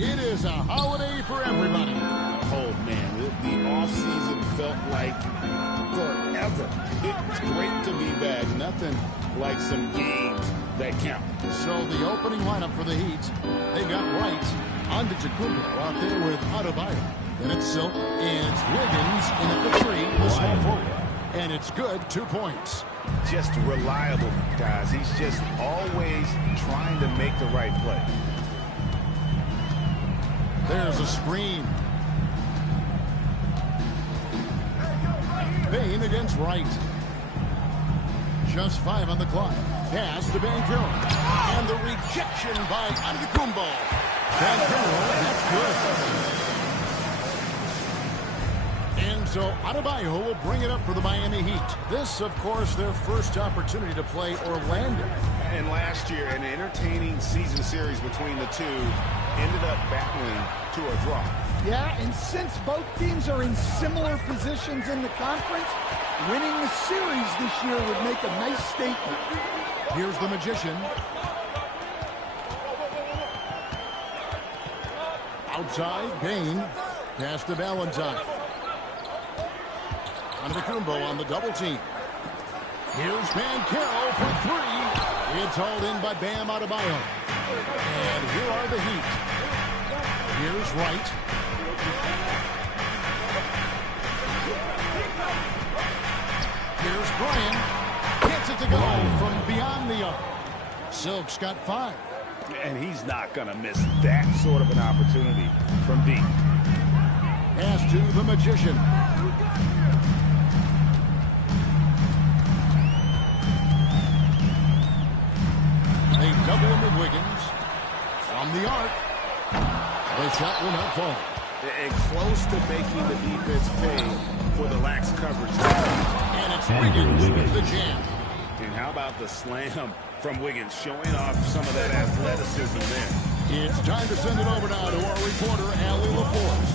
It is a holiday for everybody. Oh, man, the offseason felt like forever. It's great to be back. Nothing like some games that count. So the opening lineup for the Heat, they got Wright, Antetokounmpo out there with Adebayo. Then it's Silk, and it's Wiggins in at the 3, the small forward. And it's good, 2 points. Just reliable, guys. He's just always trying to make the right play. There's a screen. Bane against Wright. Just 5 on the clock. Pass to Banchero. And the rejection by Antetokounmpo. Banchero, that's good. And so Adebayo will bring it up for the Miami Heat. This, of course, their first opportunity to play Orlando. And last year, an entertaining season series between the two ended up battling to a draw. Yeah, and since both teams are in similar positions in the conference, winning the series this year would make a nice statement. Here's the Magician. Outside, Bane. Pass to Valentine. Antetokounmpo on the double team. Here's Banchero for 3. It's hauled in by Bam Adebayo. And here are the Heat. Here's Wright. Here's Bryan. Gets it to go from beyond the arc. Silk's got 5. And he's not going to miss that sort of an opportunity from deep. Pass to the Magician. They double him with Wiggins. From the arc. The shot will not fall. And close to making the defense pay for the lax coverage. And it's Wiggins with the jam. And how about the slam from Wiggins, showing off some of that athleticism there. It's time to send it over now to our reporter, Allie LaForce.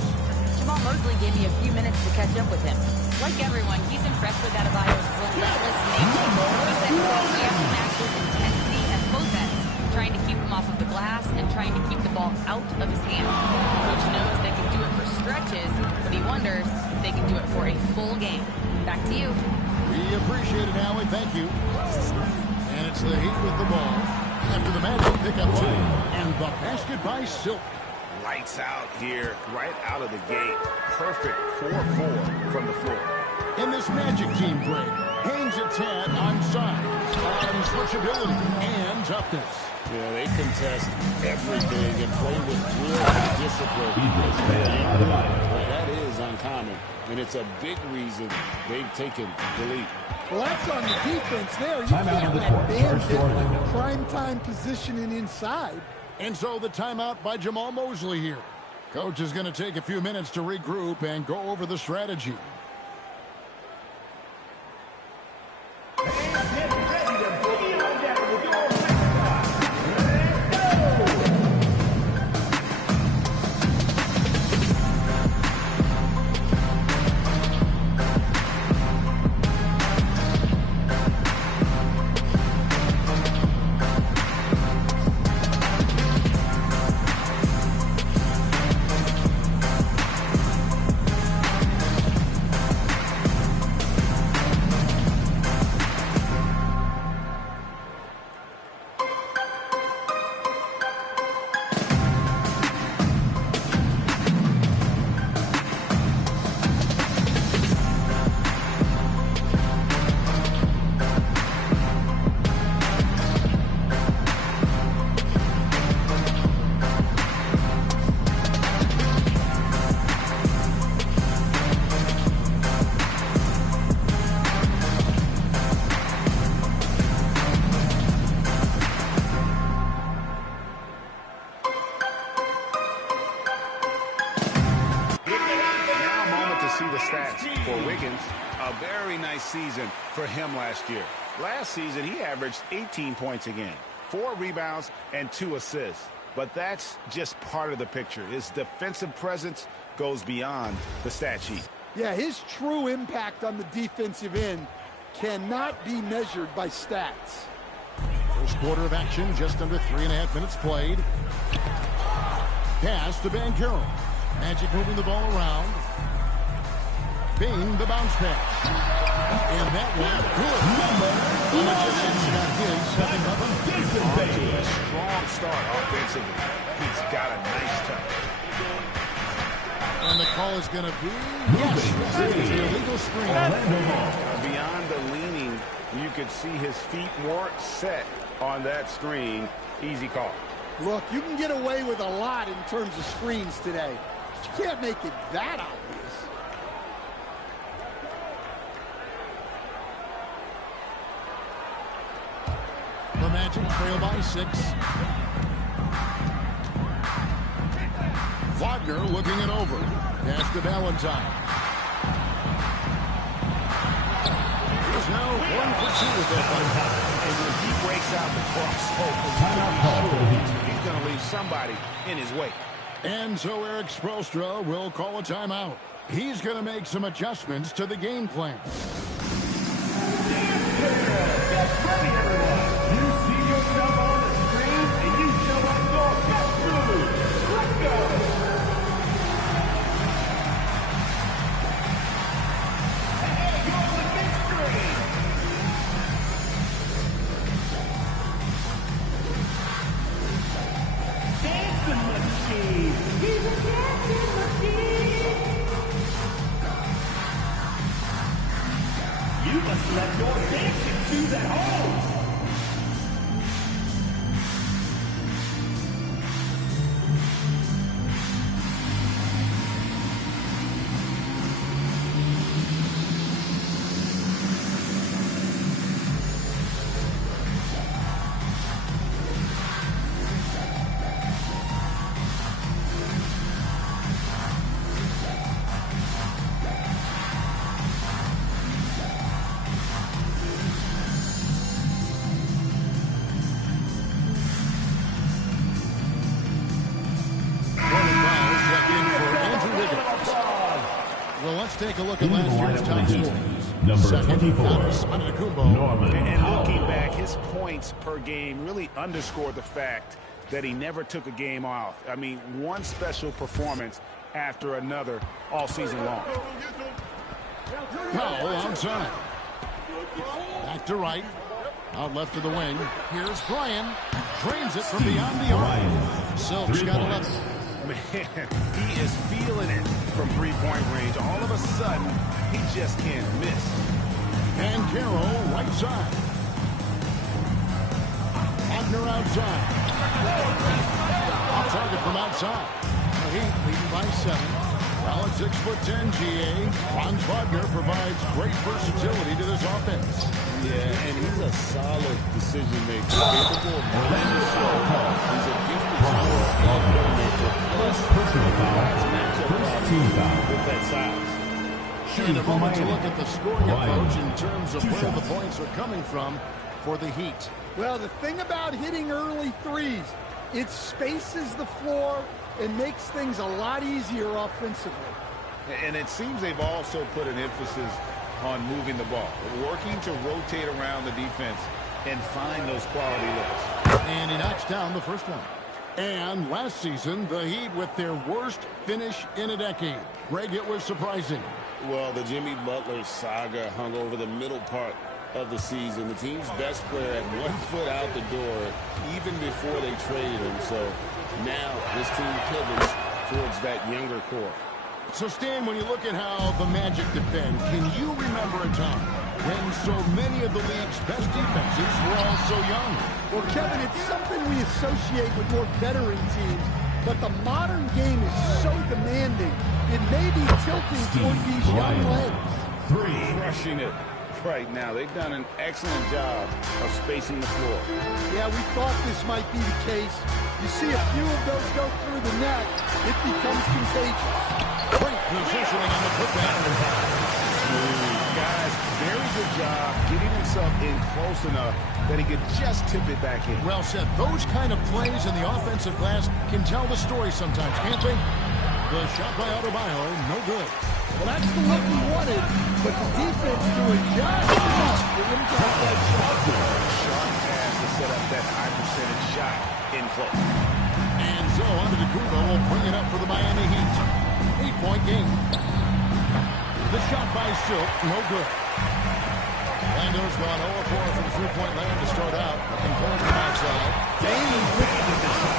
Jamal Mosley gave me a few minutes to catch up with him. Like everyone, he's impressed with Adebayo's relentless nature. He said, quote, "We have to match his intensity at both ends, trying to keep him off of the glass and trying to keep the ball out of his hands." Coach knows they can do it for stretches, but he wonders if they can do it for a full game. Back to you. We appreciate it, Allie. Thank you. And it's the Heat with the ball. After the Magic pick up 2. And the basket by Silk. Lights out here, right out of the gate. Perfect 4-4 from the floor. In this Magic team, Greg, Haynes at 10 on size, on switchability, and toughness. Yeah, they contest everything and play with real discipline. That is uncommon, and it's a big reason they've taken the lead. Well, that's on the defense there. You can't let Bam prime time positioning inside. And so the timeout by Jamal Mosley here. Coach is going to take a few minutes to regroup and go over the strategy. For Wiggins, a very nice season for him last year. Last season, he averaged 18 points a game, 4 rebounds, and 2 assists. But that's just part of the picture. His defensive presence goes beyond the stat sheet. Yeah, his true impact on the defensive end cannot be measured by stats. First quarter of action, just under 3.5 minutes played. Pass to Banchero. Magic moving the ball around. Bing, the bounce pass. And that one, good. Magician's got his second up. A strong start offensively. He's got a nice touch. And the call is going to be, yes, it's an illegal screen. Beyond the leaning, you could see his feet weren't set on that screen. Easy call. Look, you can get away with a lot in terms of screens today. But you can't make it that obvious. The Magic trail by 6. Wagner looking it over. Pass to Valentine. He's now 1 for 2 with that one. And when he breaks out the cross, he's going to leave somebody in his wake. And so Eric Spoelstra will call a timeout. He's going to make some adjustments to the game plan. You must let your dancing shoes at home. Let's take a look at last year's top scores. Number 24, Norman. And looking back, his points per game really underscored the fact that he never took a game off. I mean, one special performance after another all season long. Powell outside. Back to right. Out left of the wing. Here's Bryan. Drains it from beyond the arc. Silk's got 11. Man, he is feeling it from three-point range. All of a sudden, he just can't miss. Banchero right side. Wagner outside. Off target from outside. The Heat leading by 7. Well, at 6'10", GA, Franz Wagner provides great versatility to this offense. Yeah, and he's a solid decision maker. Capable of running the show. He's a gifted playmaker. Plus, personal foul. First team foul with that size. In a moment to look at the scoring approach in terms of where the points are coming from for the Heat. Well, the thing about hitting early threes, it spaces the floor and makes things a lot easier offensively. And it seems they've also put an emphasis on moving the ball, working to rotate around the defense and find those quality looks. And he knocks down the first one. And last season, the Heat with their worst finish in a decade. Greg, it was surprising. Well, the Jimmy Butler saga hung over the middle part of the season. The team's best player had 1 foot out the door even before they traded him. So now this team pivots towards that younger core. So, Stan, when you look at how the Magic defend, can you remember a time when so many of the league's best defenses were all so young? Well, Kevin, it's something we associate with more veteran teams, but the modern game is so demanding, it may be tilting toward these young legs. Crushing it right now. They've done an excellent job of spacing the floor. Yeah, we thought this might be the case. You see a few of those go through the net, it becomes contagious. Great positioning on the putback. Guys, very good job getting himself in close enough that he could just tip it back in. Well said. Those kind of plays in the offensive glass can tell the story sometimes, can't they? The shot by Adebayo, no good. Well, that's the look he wanted, but the defense doing just enough for him to have that shot. Sharp pass to set up that high percentage shot in close. And so Antetokounmpo will bring it up for the Miami Heat. 8-point game. The shot by Silk, no good. Lando's gone 0-4 from three-point land to start out. Looking forward from outside. Dame with the knock.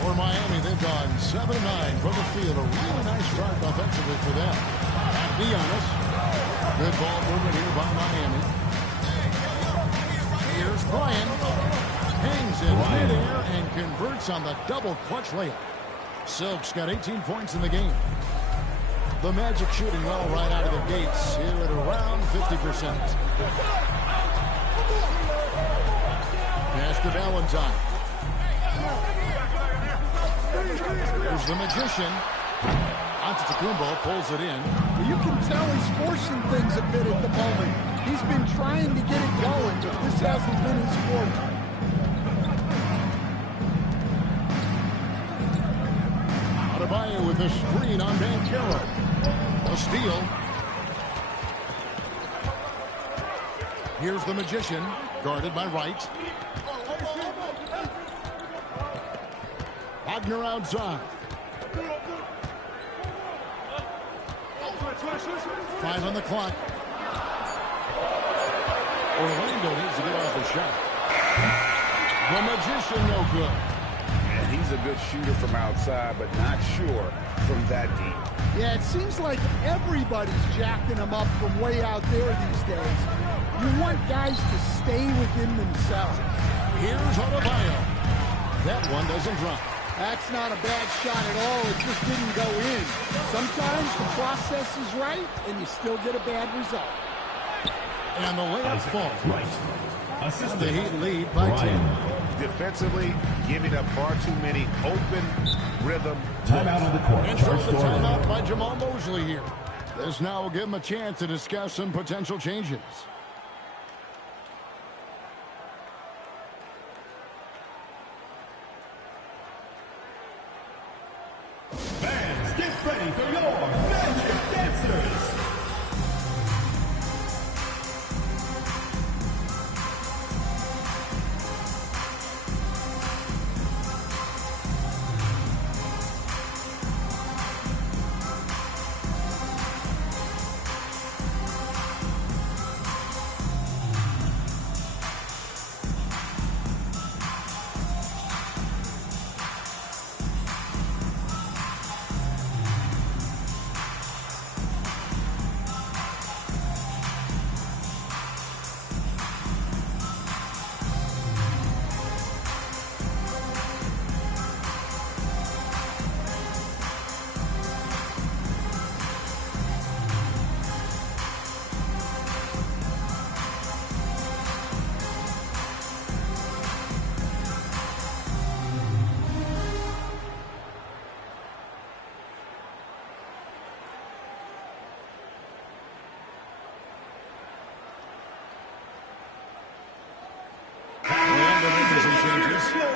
For Miami, they've gone 7-9 from the field. A really nice start offensively for them. At Giannis. Good ball movement here by Miami. Here's Bryant. Hangs in midair and converts on the double clutch layup. Silk's got 18 points in the game. The Magic shooting well right out of the gates here at around 50%. Pass to Valentine. Here's the Magician. Antetokounmpo pulls it in. You can tell he's forcing things a bit at the moment. He's been trying to get it going, but this hasn't been his forte. Adebayo with a screen on Banchero. A steal. Here's the Magician, guarded by Wright. Wagner outside. 5 on the clock. Orlando needs to get off the shot. The Magician, no good. And he's a good shooter from outside, but not sure from that deep. Yeah, it seems like everybody's jacking him up from way out there these days. You want guys to stay within themselves. Here's Adebayo. That one doesn't drop. That's not a bad shot at all. It just didn't go in. Sometimes the process is right, and you still get a bad result. And the layup falls. Right. Assistant. The Heat lead by 10. Defensively, giving up far too many open rhythm. Timeout on the court. And so the timeout by Jamal Mosley here. This now will give him a chance to discuss some potential changes. Fans, get ready for your Magic Dancers.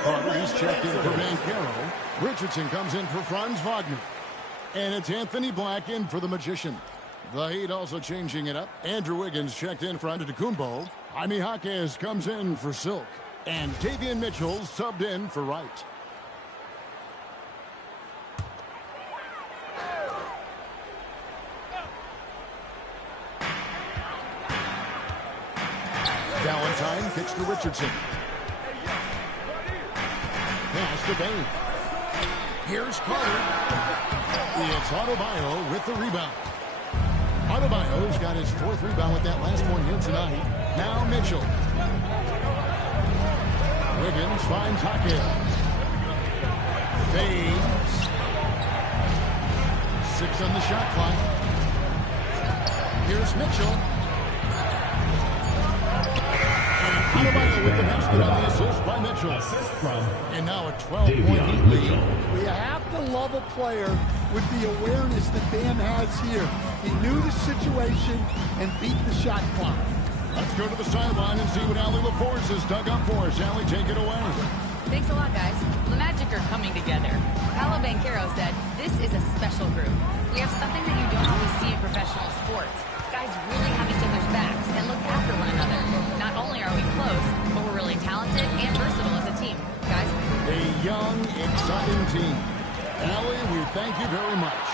Carter's checked in for Banchero. Richardson comes in for Franz Wagner. And it's Anthony Black in for the Magician. The Heat also changing it up. Andrew Wiggins checked in for Antetokounmpo. Jaime Jaquez comes in for Silk. And Davion Mitchell subbed in for Wright. Valentine kicks to Richardson. Pass to Bain. Here's Carter. It's Adebayo with the rebound. Adebayo's got his fourth rebound with that last one here tonight. Now Mitchell. Wiggins finds Jaquez. Fades. 6 on the shot clock. Here's Mitchell. Adebayo with the basket on the assist by Mitchell. Assist from And now a 12-point Heat lead. Well, you have to love a player with the awareness that Bam has here. He knew the situation and beat the shot clock. Let's go to the sideline and see what Allie LaForce has dug up for us. Allie, take it away. Thanks a lot, guys. The Magic are coming together. Paolo Banchero said, "This is a special group. We have something that you don't always see in professional sports. Guys really have each other's backs and look after one another. Not only are we close, but we're really talented and versatile as a team. Guys? A young, exciting team. Allie, we thank you very much.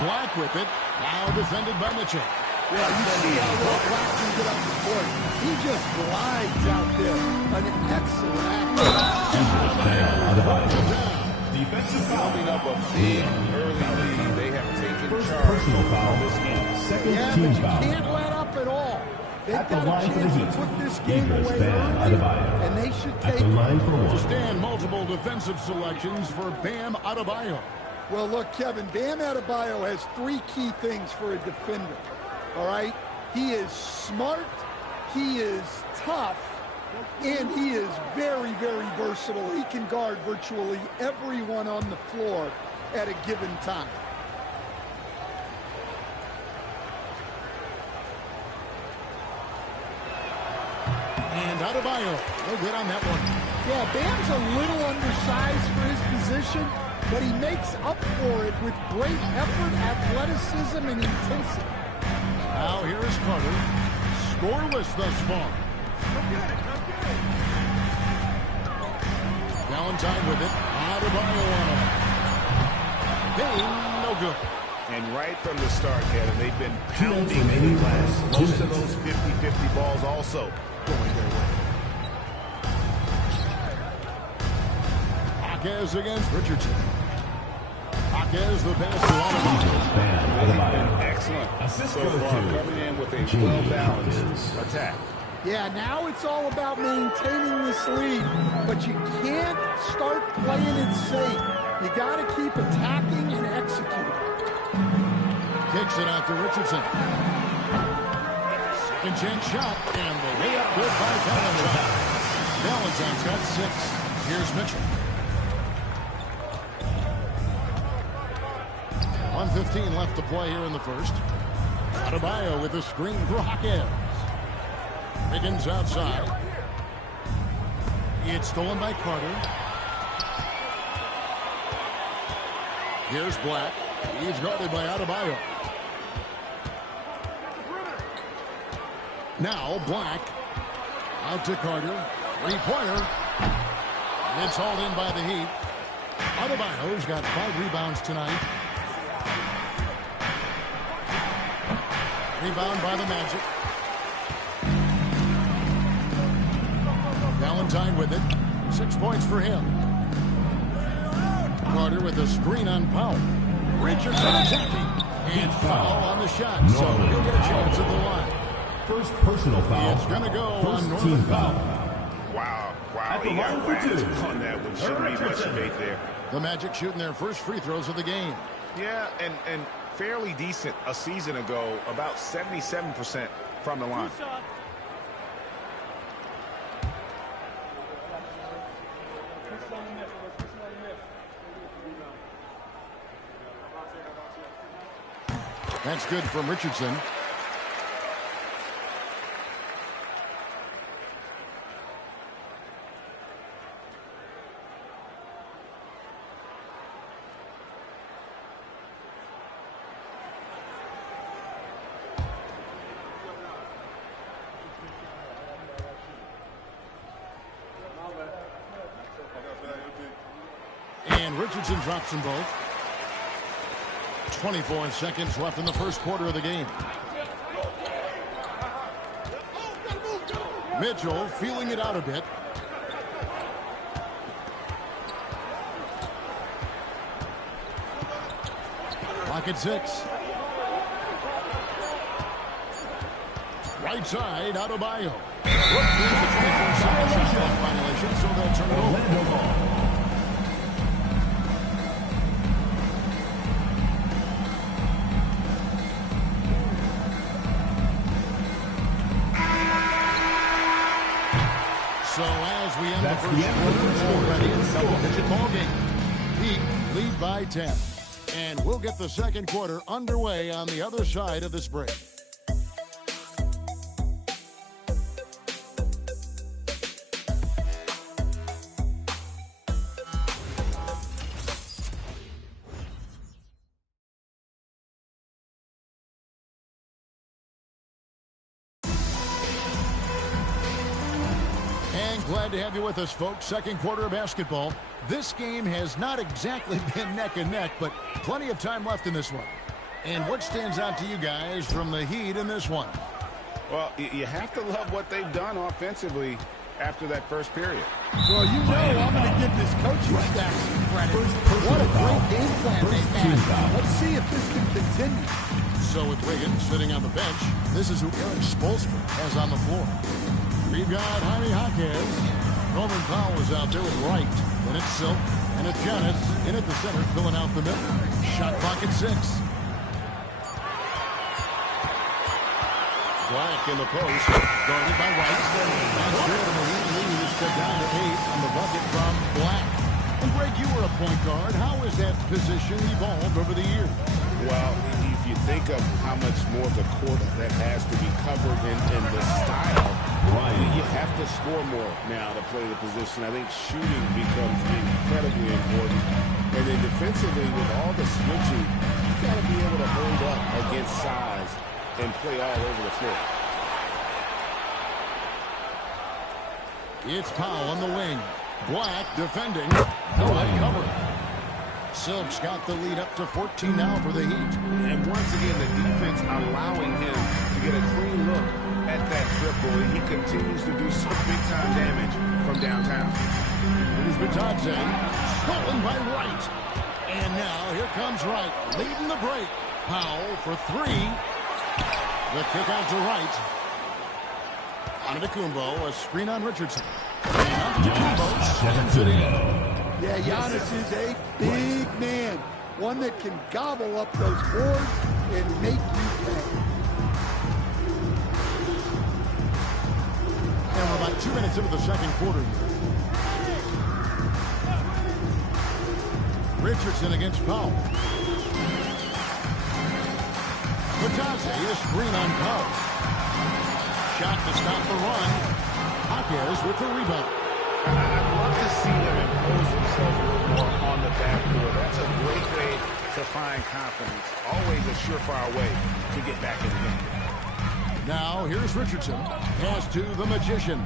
Black with it. Now defended by Mitchell. Yeah, you see how well Black can get up the court. He just glides out there. An excellent athlete. Defensive foul. Building up a big early lead. They have taken First charge personal foul. of this game. Second Yeah, team but you foul. can't let up at all. They've At the got a line for the chance to Heat, put this game Idris away Bam early, Adebayo. and they should At take the line for To one. stand, multiple defensive selections for Bam Adebayo. Well, look, Kevin, Bam Adebayo has three key things for a defender, all right? He is smart, he is tough, and he is very, very versatile. He can guard virtually everyone on the floor at a given time. And Adebayo, no good on that one. Yeah, Bam's a little undersized for his position, but he makes up for it with great effort, athleticism, and intensity. Now here is Carter. Scoreless thus far. Valentine with it. Adebayo on him. Bing, no good. And right from the start, Kevin, they've been minutes pounding remaining. the glass. 2 Most of minutes. those 50-50 balls also going their way. Jaquez against Richardson. Jaquez the pass to Adebayo. Idris Bam They've been Adebayo. excellent Assist so goes far, to coming in with a Jimmy well-balanced Hopkins. attack. Yeah, now it's all about maintaining this lead, but you can't start playing it safe. You got to keep attacking and executing. Kicks it out to Richardson. Second chance shot, and the layup good by Valentine. Valentine's got 6. Here's Mitchell. 1:15 left to play here in the first. Adebayo with a screen for Jaquez. Wiggins outside. It's stolen by Carter. Here's Black. He's guarded by Adebayo. Now Black. Out to Carter. Three-pointer. It's hauled in by the Heat. Adebayo's got 5 rebounds tonight. Rebound by the Magic. Valentine with it. 6 points for him. Carter with a screen on Powell. Richardson attacking. And foul on the shot. So he'll get a chance at the line. First personal foul. It's going to go on First Norman team Powell. foul. Wow. At the He line got for whacked 2. on that one. Shouldn't be much debate there. The Magic shooting their first free throws of the game. Yeah, and fairly decent a season ago, about 77% from the line. That's good from Richardson. And Richardson drops them both. 24 seconds left in the first quarter of the game. Mitchell feeling it out a bit. Clock at 6. Right side, Adebayo. Brooks wins the 24-second shot clock violation, so they'll turn it over. So as we end the first quarter, it's already a double-digit ball game. Heat lead by 10. And we'll get the second quarter underway on the other side of this break. Glad to have you with us, folks. Second quarter of basketball. This game has not exactly been neck and neck, but plenty of time left in this one. And what stands out to you guys from the Heat in this one? Well, you have to love what they've done offensively after that first period. Well, you know I'm going to give this coaching staff some credit. What a great game plan they've had. Let's see if this can continue. So with Wiggins sitting on the bench, this is who Eric Spoelstra has on the floor. We've got Jaime Jaquez. Norman Powell is out there with Wright. Then it's Silk. And it's Giannis in at the center, filling out the middle. Shot clock at 6. Black in the post, guarded by Wright. That's good, and the Heat leads to down to 8 on the bucket from Black. And Greg, you were a point guard. How has that position evolved over the years? Well, if you think of how much more of the court that has to be covered in the style, you have to score more now to play the position. I think shooting becomes incredibly important. And then defensively, with all the switching, you got to be able to hold up against size and play all over the floor. It's Powell on the wing. Black defending. No one covered. Silk's got the lead up to 14 now for the Heat. And once again, the defense allowing him to get a clean look at that triple. He continues to do some big-time damage from downtown. Here's Bitadze. Stolen by Wright. And now here comes Wright, leading the break. Powell for 3. The kick out to Wright. Antetokounmpo, a screen on Richardson. And Antetokounmpo slams it in. Yeah, Giannis is a big man. One that can gobble up those boards and make you pay. And we're about 2 minutes into the second quarter here. Richardson against Powell. Bitadze, a screen on Powell. Shot to stop the run. Jaquez with the rebound. I'd love to see them impose themselves a little more on the backboard. That's a great way to find confidence. Always a surefire way to get back in the game. Now here's Richardson. Pass to the Magician.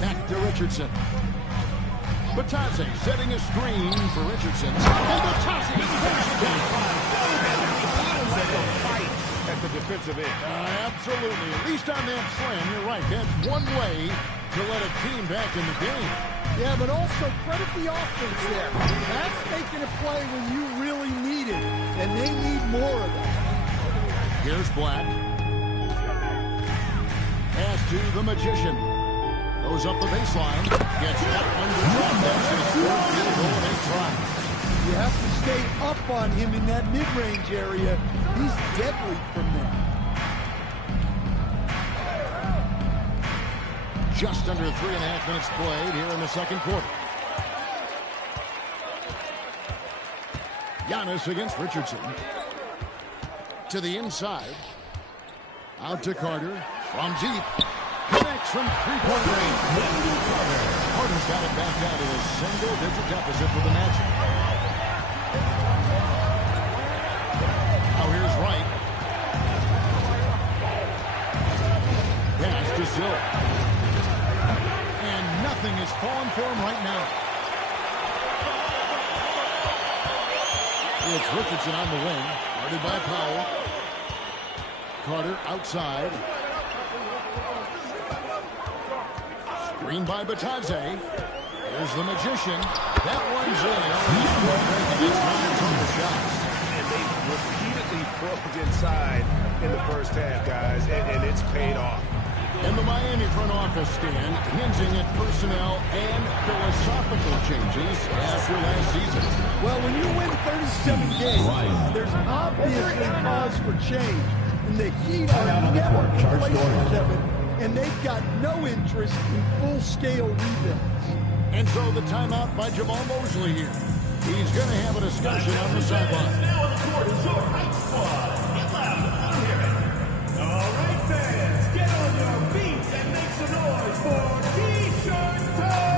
Back to Richardson. Bitadze setting a screen for Richardson. And Bitadze At the defensive end. absolutely. At least on that slam, you're right. That's one way to let a team back in the game. Yeah, but also credit the offense there. That's making a play when you really need it, and they need more of that. Here's Black. Pass to the Magician. Goes up the baseline. Gets that one to drop. That's his fourth field goal in 8 tries. You have to stay up on him in that mid-range area. He's deadly from there. Just under 3.5 minutes played here in the second quarter. Giannis against Richardson. To the inside. Out to Carter. From deep. Connects from three-point range. Carter's got it back down to a single-digit deficit for the Magic. Now here's Wright. Pass to Silk. And nothing is falling for him right now. It's Richardson on the wing. Guarded by Powell. Carter outside. Screen by Bitadze. Here's the Magician. That one's in. He's making his 9 total shots. And they repeatedly probed inside in the first half, guys, and it's paid off. And the Miami front office stand hinging at personnel and philosophical changes after last season. Well, when you win 37 games, there's obviously cause for change. And the Heat are never complacent, Kevin, and they've got no interest in full-scale rebuilds. And so the timeout by Jamal Mosley here. He's going to have a discussion on the sideline. Now on the court is your Hype Squad. Get loud, I'm hearing. All right, fans, get on your feet and make some noise for T-shirt time!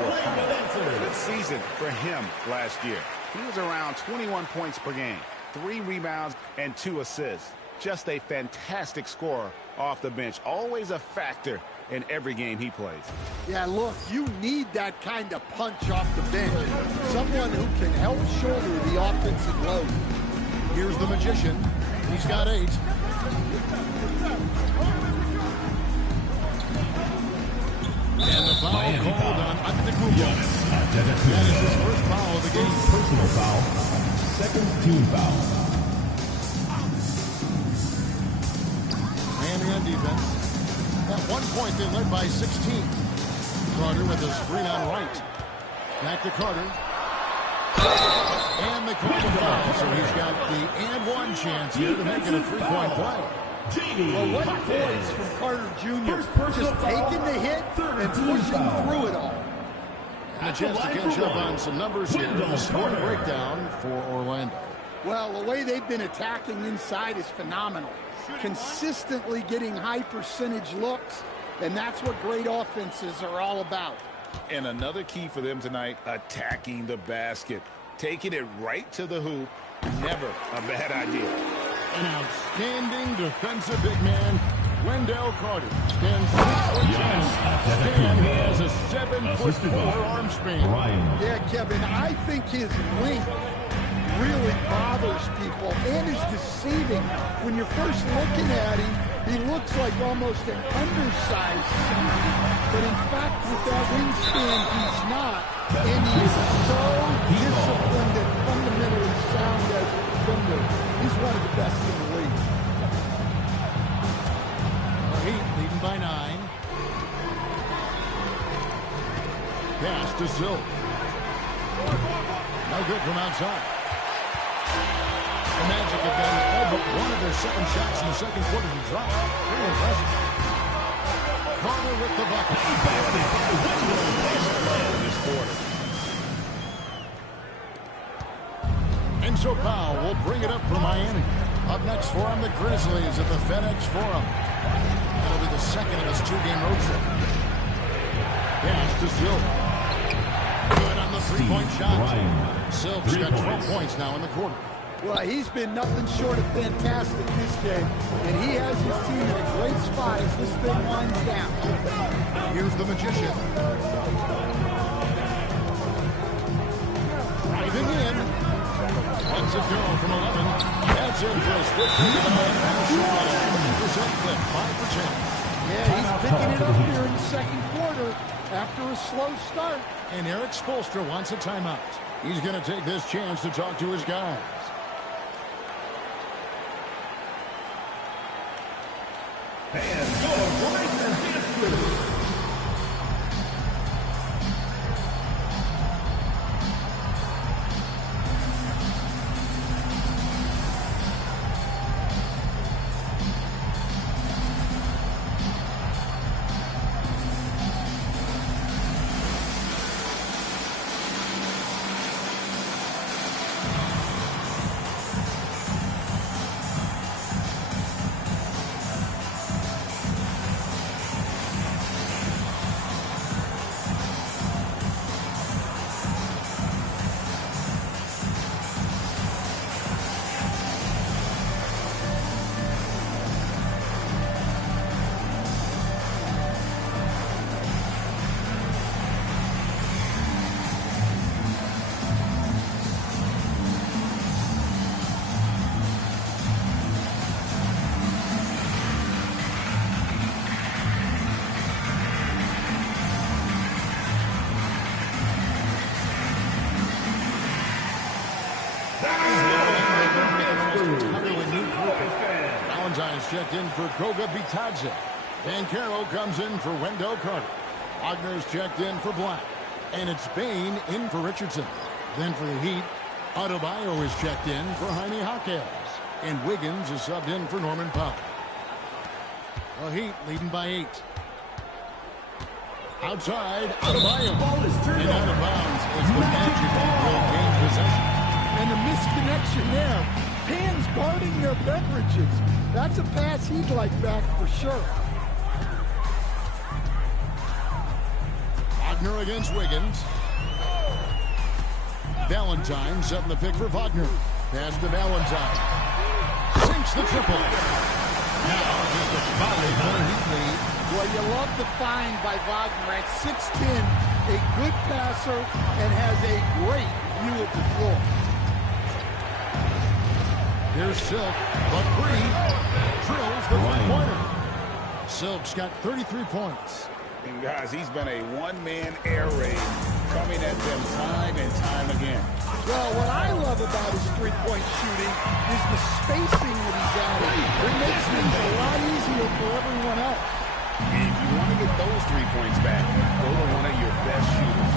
to a pound. Good season for him last year. He was around 21 points per game, 3 rebounds, and 2 assists. Just a fantastic scorer off the bench. Always a factor in every game he plays. Yeah, look, you need that kind of punch off the bench. Someone who can help shoulder the offensive load. Here's the Magician. He's got 8. And the foul called on Antetokounmpo. That is his first foul of the game. Personal foul. Second team foul. Miami on defense. At one point, they led by 16. Carter with a screen on right. Back to Carter. And they call the foul, so he's got the and one chance here to make it a 3-point play. Well, what poise from Carter Jr. Just taking the hit and pushing through it all. And a chance to catch up on some numbers here. The score breakdown for Orlando. Well, the way they've been attacking inside is phenomenal. Consistently getting high percentage looks, and that's what great offenses are all about. And another key for them tonight, attacking the basket. Taking it right to the hoop, never a bad idea. An outstanding defensive big man, Wendell Carter, stands 6'10". Stan has a 7'4" arm span. Yeah, Kevin, I think his length really bothers people and is deceiving. When you're first looking at him, he looks like almost an undersized center. But in fact, with that wingspan, he's not. And he is so disciplined and fundamentally sound as a defender. He's one of the best in the league. Heat leading by 9. Pass to Zill. No good from outside. The Magic have done all but one of their 7 shots in the second quarter to drop. Very impressive. Carter with the bucket. This quarter. Enzo Powell will bring it up for Miami. Up next for him, the Grizzlies at the FedEx Forum. That'll be the second of his 2-game road trip. Pass to Silk. Good on the 3-point shot. Silk's got 12 points now in the quarter. Well, he's been nothing short of fantastic this game, and he has his team in a great spot as this thing winds down. Here's the Magician. Driving in. Lets it go from 11. That's in for his 15th tonight. 50% clip, 5%. Yeah, he's picking it up here in the second quarter after a slow start. And Eric Spoelstra wants a timeout. He's going to take this chance to talk to his guys. And your Grizzlies history. Checked in for Goga Bitadze. Banchero comes in for Wendell Carter. Wagner's checked in for Black. And it's Bain in for Richardson. Then for the Heat, Adebayo is checked in for Jaime Jaquez. And Wiggins is subbed in for Norman Powell. The Heat leading by 8. Outside, Adebayo. And out of bounds as the Magic will gain possession. And a misconnection there. Fans guarding their beverages. That's a pass he'd like back for sure. Wagner against Wiggins. Valentine setting the pick for Wagner. Pass to Valentine. Sinks the triple. Now just a 5-point Heat lead. Well, you love the find by Wagner at 6'10", a good passer, and has a great view of the floor. Here's Silk, but free. Drills the three-pointer. Silk's got 33 points. And guys, he's been a one-man air raid coming at them time and time again. Well, what I love about his three-point shooting is the spacing that he's adding. It makes things a lot easier for everyone else. And if you want to get those 3 points back, go to one of your best shooters.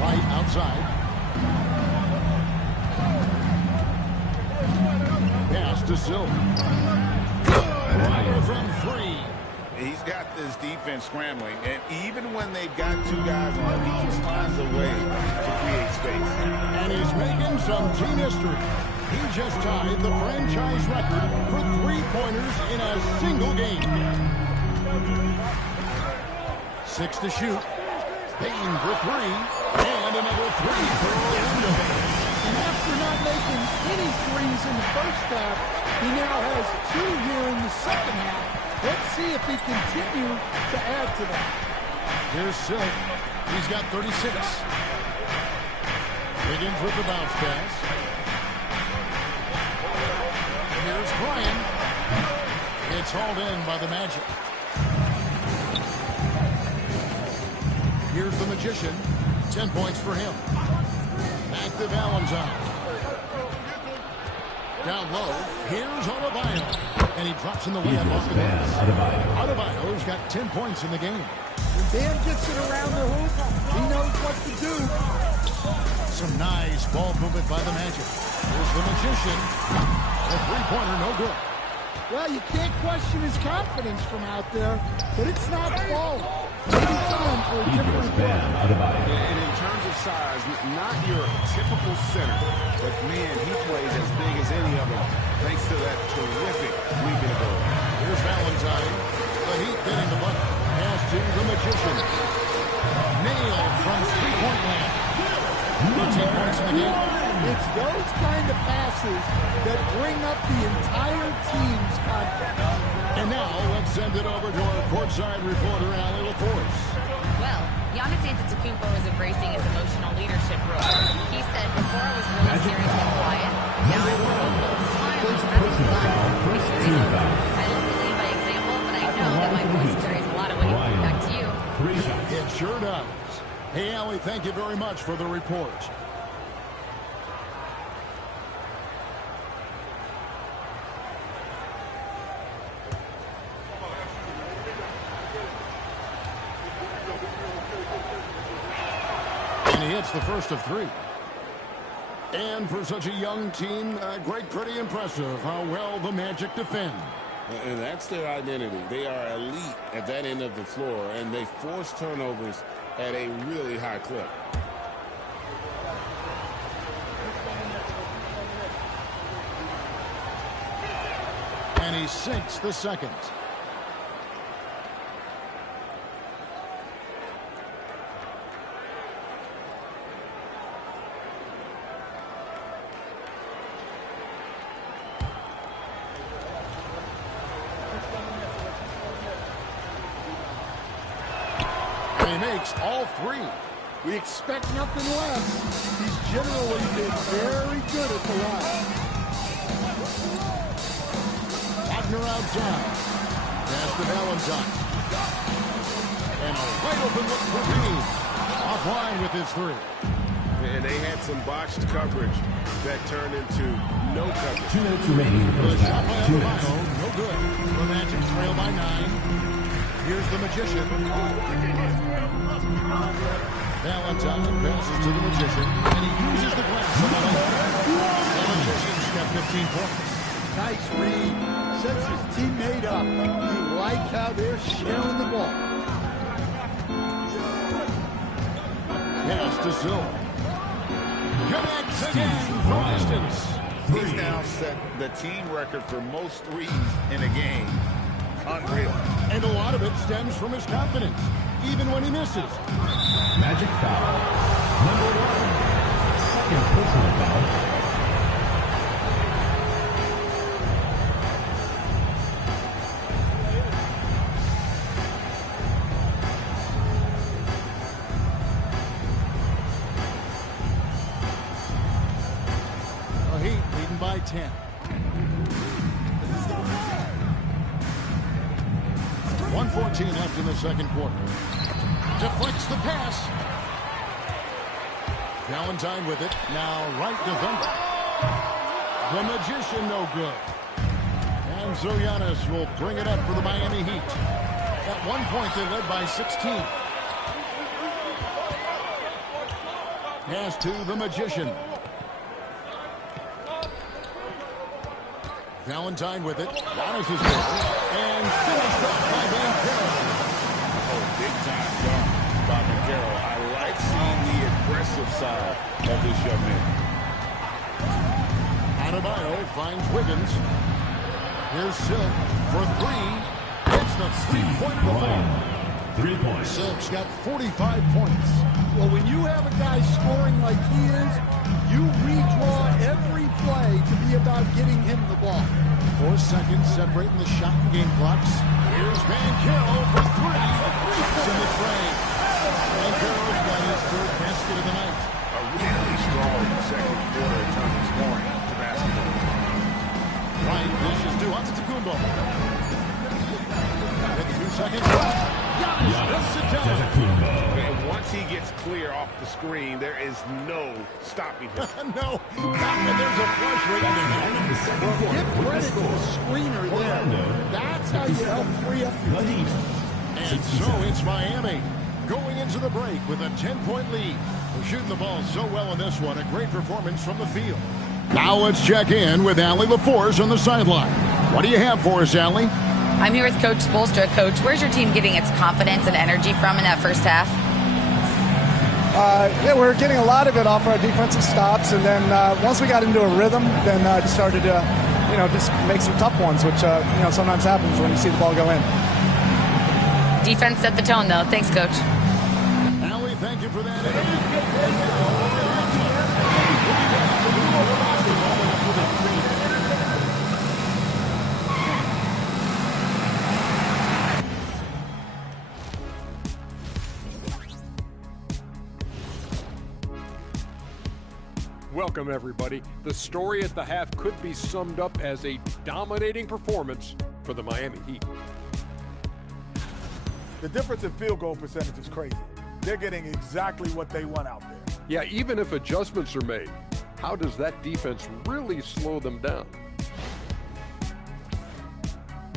Right outside. Pass to Silk. Good from three. He's got this defense scrambling, and even when they've got 2 guys on him, he just finds a way to create space. And he's making some team history. He just tied the franchise record for three-pointers in a single game. 6 to shoot. Payne for 3. And another 3 for Orlando. And after not making any threes in the first half, he now has 2 here in the second half. Let's see if he continues to add to that. Here's Silk. He's got 36. Wiggins with the bounce pass. Here's Bryant. It's hauled in by the Magic. Here's the Magician. 10 points for him. Back to Valentine. Down low. Here's Adebayo. And he drops in the layup off the glass. Adebayo's got 10 points in the game. When Bam gets it around the hoop, he knows what to do. Some nice ball movement by the Magic. Here's the Magician. The three-pointer, no good. Well, you can't question his confidence from out there, but it's not falling. Maybe time for a different look. And in terms of size, not your typical center, but man, he plays as big as any of them, thanks to that terrific leaping ability. Here's Valentine. The Heat getting the button. Pass to the Magician. Nailed from three-point land. 13 points in the game. It's those kind of passes that bring up the entire team's confidence. And now let's send it over to our courtside reporter, Allie LaForce. Well, Giannis Antetokounmpo is embracing his emotional leadership role. He said, before I was really serious and quiet, now I'm more vocal, smiling, having fun. I live to lead by example, but I know that my voice carries a lot of weight. Back to you. It sure does. Hey, Allie, thank you very much for the report. And he hits the first of 3. And for such a young team, pretty impressive how well the Magic defend. And that's their identity. They are elite at that end of the floor, and they force turnovers at a really high clip. And he sinks the second. He makes all 3. We expect nothing less. He's generally been very good at the line. Wagner outside. Pass to Valentine. And a wide open look for Payne. Offline with his 3. And they had some botched coverage that turned into no coverage. 2 minutes remaining in the The first shot by half. 2 minutes. Adebayo, no good. The Magic trail by 9. Here's the Magician. Valentine passes to the Magician, and he uses the glass on the left. The Magician's got 15 points. Nice read. Sets his teammate up. You like how they're sharing the ball. Pass to Silk. Connects again from distance. He's now set the team record for most threes in a game. Unreal. And a lot of it stems from his confidence. even when he misses. Magic foul. Number 1. Second personal foul. The Heat leading by 10. .114 left in the second quarter. Deflects the pass. Valentine with it. Now right defender. The Magician no good. And Giannis will bring it up for the Miami Heat. At one point they led by 16. Pass to the Magician. Valentine with it. Giannis is there. And finished off by Banchero. Oh, big time dunk by Banchero. I like seeing the aggressive side of this young man. Adebayo finds Wiggins. Here's Silk for three. It's the three-point performance. 3 points. Silk's got 45 points. Well, when you have a guy scoring like he is, you redraw every play to be about getting him the ball. 4 seconds separating the shot and game clocks. Here's Banchero for three. It's in the frame. Banchero's got his third basket of the night. A really strong second quarter in terms of scoring to basketball. Right dishes to Antetokounmpo. With 2 seconds left. Giannis puts it down. And once he gets clear off the screen, there is no stopping him. No, not when there's a flush waiting there. Give credit to the screener there. That's how you help free up your team. And so it's Miami going into the break with a 10-point lead. They're shooting the ball so well in this one. A great performance from the field. Now let's check in with Allie LaForce on the sideline. What do you have for us, Allie? I'm here with Coach Spoelstra. Coach, where's your team getting its confidence and energy from in that first half? Yeah, we're getting a lot of it off our defensive stops, and then once we got into a rhythm, then just started to, just make some tough ones, which sometimes happens when you see the ball go in. Defense set the tone, though. Thanks, Coach. Allie, thank you for that. Welcome, everybody. The story at the half could be summed up as a dominating performance for the Miami Heat. The difference in field goal percentage is crazy. They're getting exactly what they want out there. Yeah, even if adjustments are made, how does that defense really slow them down?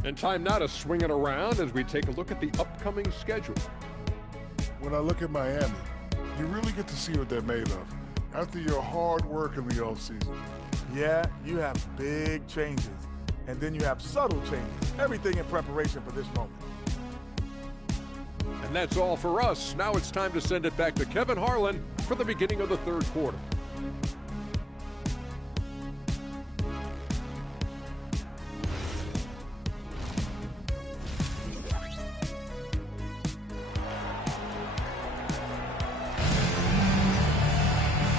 And time now to swing it around as we take a look at the upcoming schedule. When I look at Miami, you really get to see what they're made of after your hard work in the offseason. Yeah, you have big changes, and then you have subtle changes. Everything in preparation for this moment. And that's all for us. Now it's time to send it back to Kevin Harlan for the beginning of the third quarter.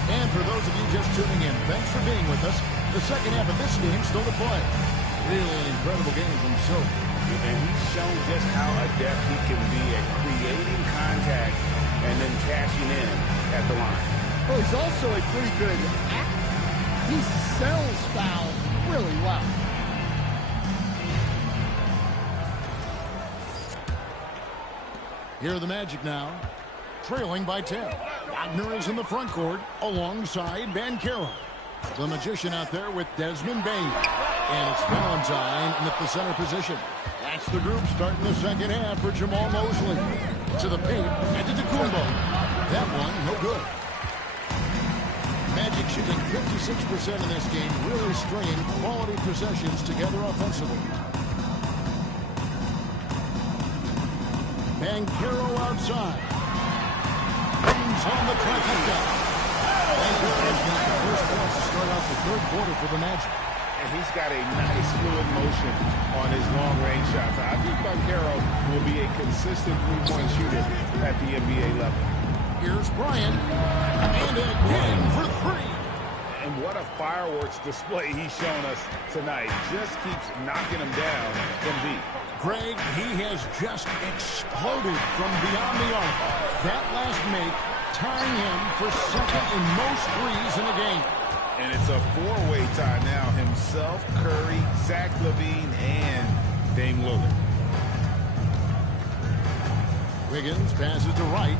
And for those of you just tuning in, thanks for being with us. The second half of this game still to play. Really an incredible game from Silk. And he's shown just how adept he can be at creating contact and then cashing in at the line. Well, he's also a pretty good actor. He sells fouls really well. Here are the Magic now, trailing by 10. Wagner is in the front court alongside Banchero. The Magician out there with Desmond Bane. And it's Valentine in the center position. That's the group starting the second half for Jamal Mosley. To the paint, and to Antetokounmpo. That one, no good. Magic shooting 56% in this game, really stringing quality possessions together offensively. Banchero outside. Brings on the trifecta. Banchero's got the first points to start out the third quarter for the Magic. And he's got a nice fluid motion on his long-range shots. I think Banchero will be a consistent three-point shooter at the NBA level. Here's Bryant. And again for three. And what a fireworks display he's shown us tonight. Just keeps knocking him down from deep. Greg, he has just exploded from beyond the arc. That last make tying him for second in most threes in the game. And it's a four-way tie now. Himself, Curry, Zach LaVine, and Dame Lillard. Wiggins passes to Wright.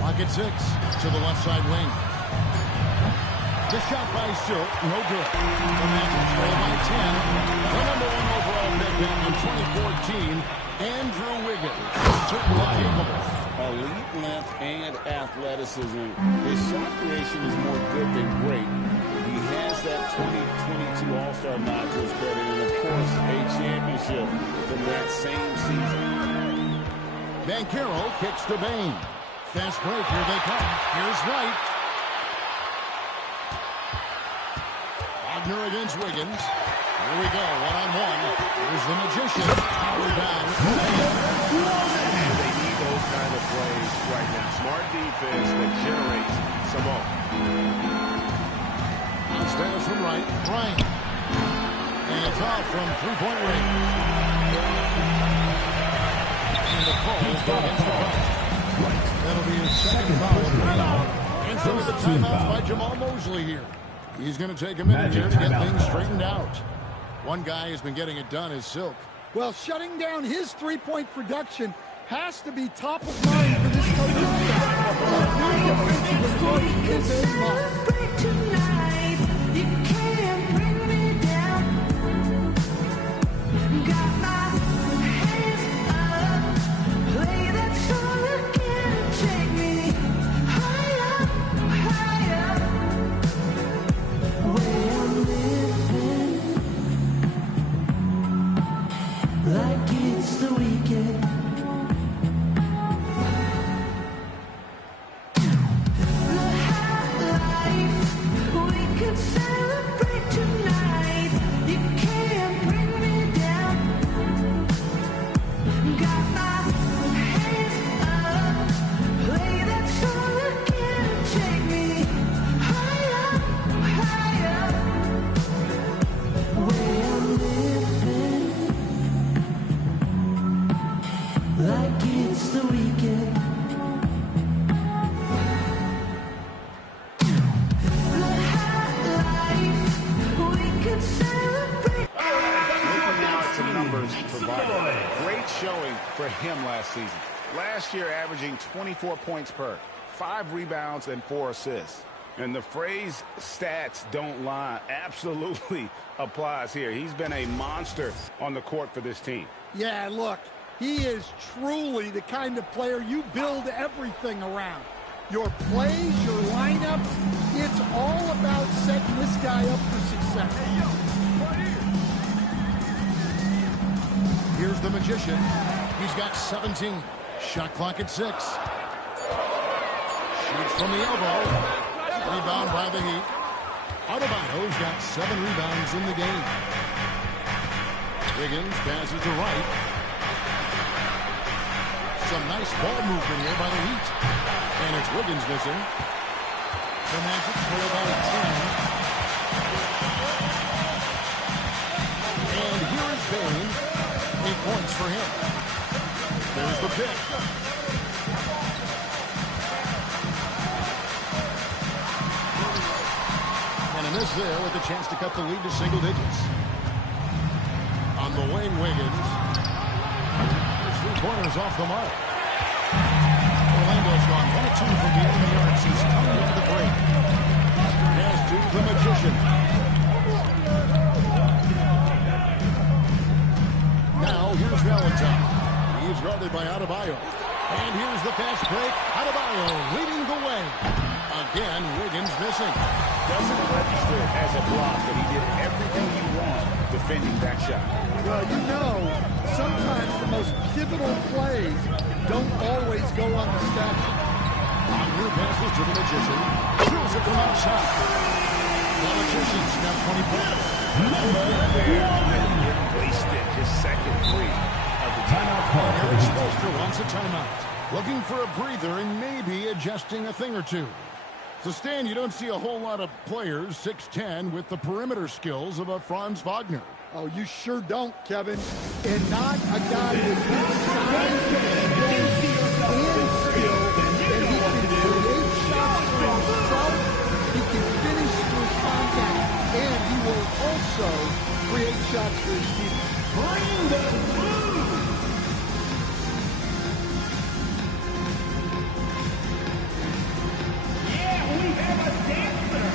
Pocket 6 to the left side wing. The shot by Silk, no good. The Magic trail by 10. The number 1 overall pick back in 2014, Andrew Wiggins. Certainly capable. Elite length and athleticism. His shot creation is more good than great. He has that 2022 All-Star nod to his credit, and of course, a championship from that same season. Banchero kicks to Bane. Fast break, here they come. Here's Wright. Wagner against Wiggins. Here we go, one-on-one. Here's the Magician. Power down. And they need those kind of plays right now. Smart defense that generates some more. Bounce pass from Wright. Bryant. And it's off from three-point range. And the call against the ball. That'll be his second foul. And so the timeout by Jamal Mosley here. He's going to take a minute here to get things straightened out. One guy who's been getting it done is Silk. Well, shutting down his three-point production has to be top of mind for this coaching staff. A good defensive approach is a must. Season. Last year averaging 24 points per, 5 rebounds and 4 assists. And the phrase stats don't lie absolutely applies here. He's been a monster on the court for this team. Yeah, look, he is truly the kind of player you build everything around. Your plays, your lineup, it's all about setting this guy up for success. Hey, yo, right here. Here's the Magician. He's got 17. Shot clock at 6. Shoots from the elbow. Rebound by the Heat. Adebayo's got 7 rebounds in the game. Wiggins passes to Wright. Some nice ball movement here by the Heat. And it's Wiggins missing. The Magic trail by 10. And here is Bane. 8 points for him. There's the pick. And a miss there with a chance to cut the lead to single digits. On the wing, Wiggins. His 3-pointers off the mark. Orlando's gone 1 of 2 from beyond the arc since coming into the break. Pass to the Magician. Now here's Valentine. He's guarded by Adebayo. And here's the fast break. Adebayo leading the way. Again, Wiggins missing. Doesn't register as a block, but he did everything he wanted defending that shot. Well, you know, sometimes the most pivotal plays don't always go on the stat sheet. Wagner passes to the Magician. Drills it from outside. The Magician's got 20 points. Wasted his second three of the timeout. Eric Spoelstra wants a timeout. Looking for a breather and maybe adjusting a thing or two. So, Stan, you don't see a whole lot of players, 6'10", with the perimeter skills of a Franz Wagner. Oh, you sure don't, Kevin. And not a guy with his size and skill. And he can create shots for himself. He can finish through contact. And he will also create shots for his team. Bring the blues! Yeah, we have a dancer!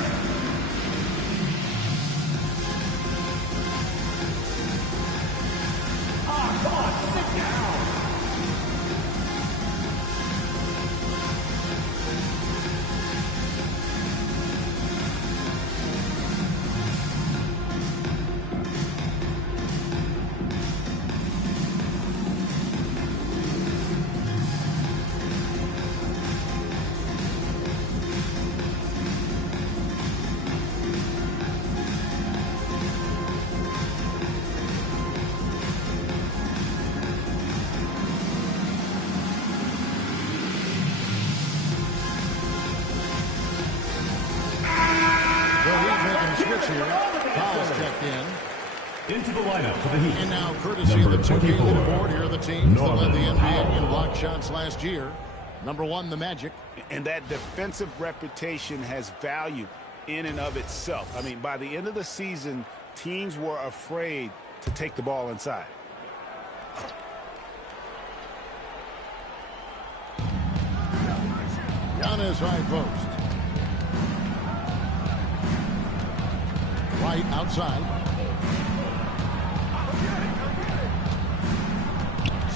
Come on, sit down! Into the lineup for the Heat. And now, courtesy of the 2K leaderboard, here are the teams that led the NBA in block shots last year. Number 1, the Magic. And that defensive reputation has value in and of itself. I mean, by the end of the season, teams were afraid to take the ball inside. Giannis high post. Right outside.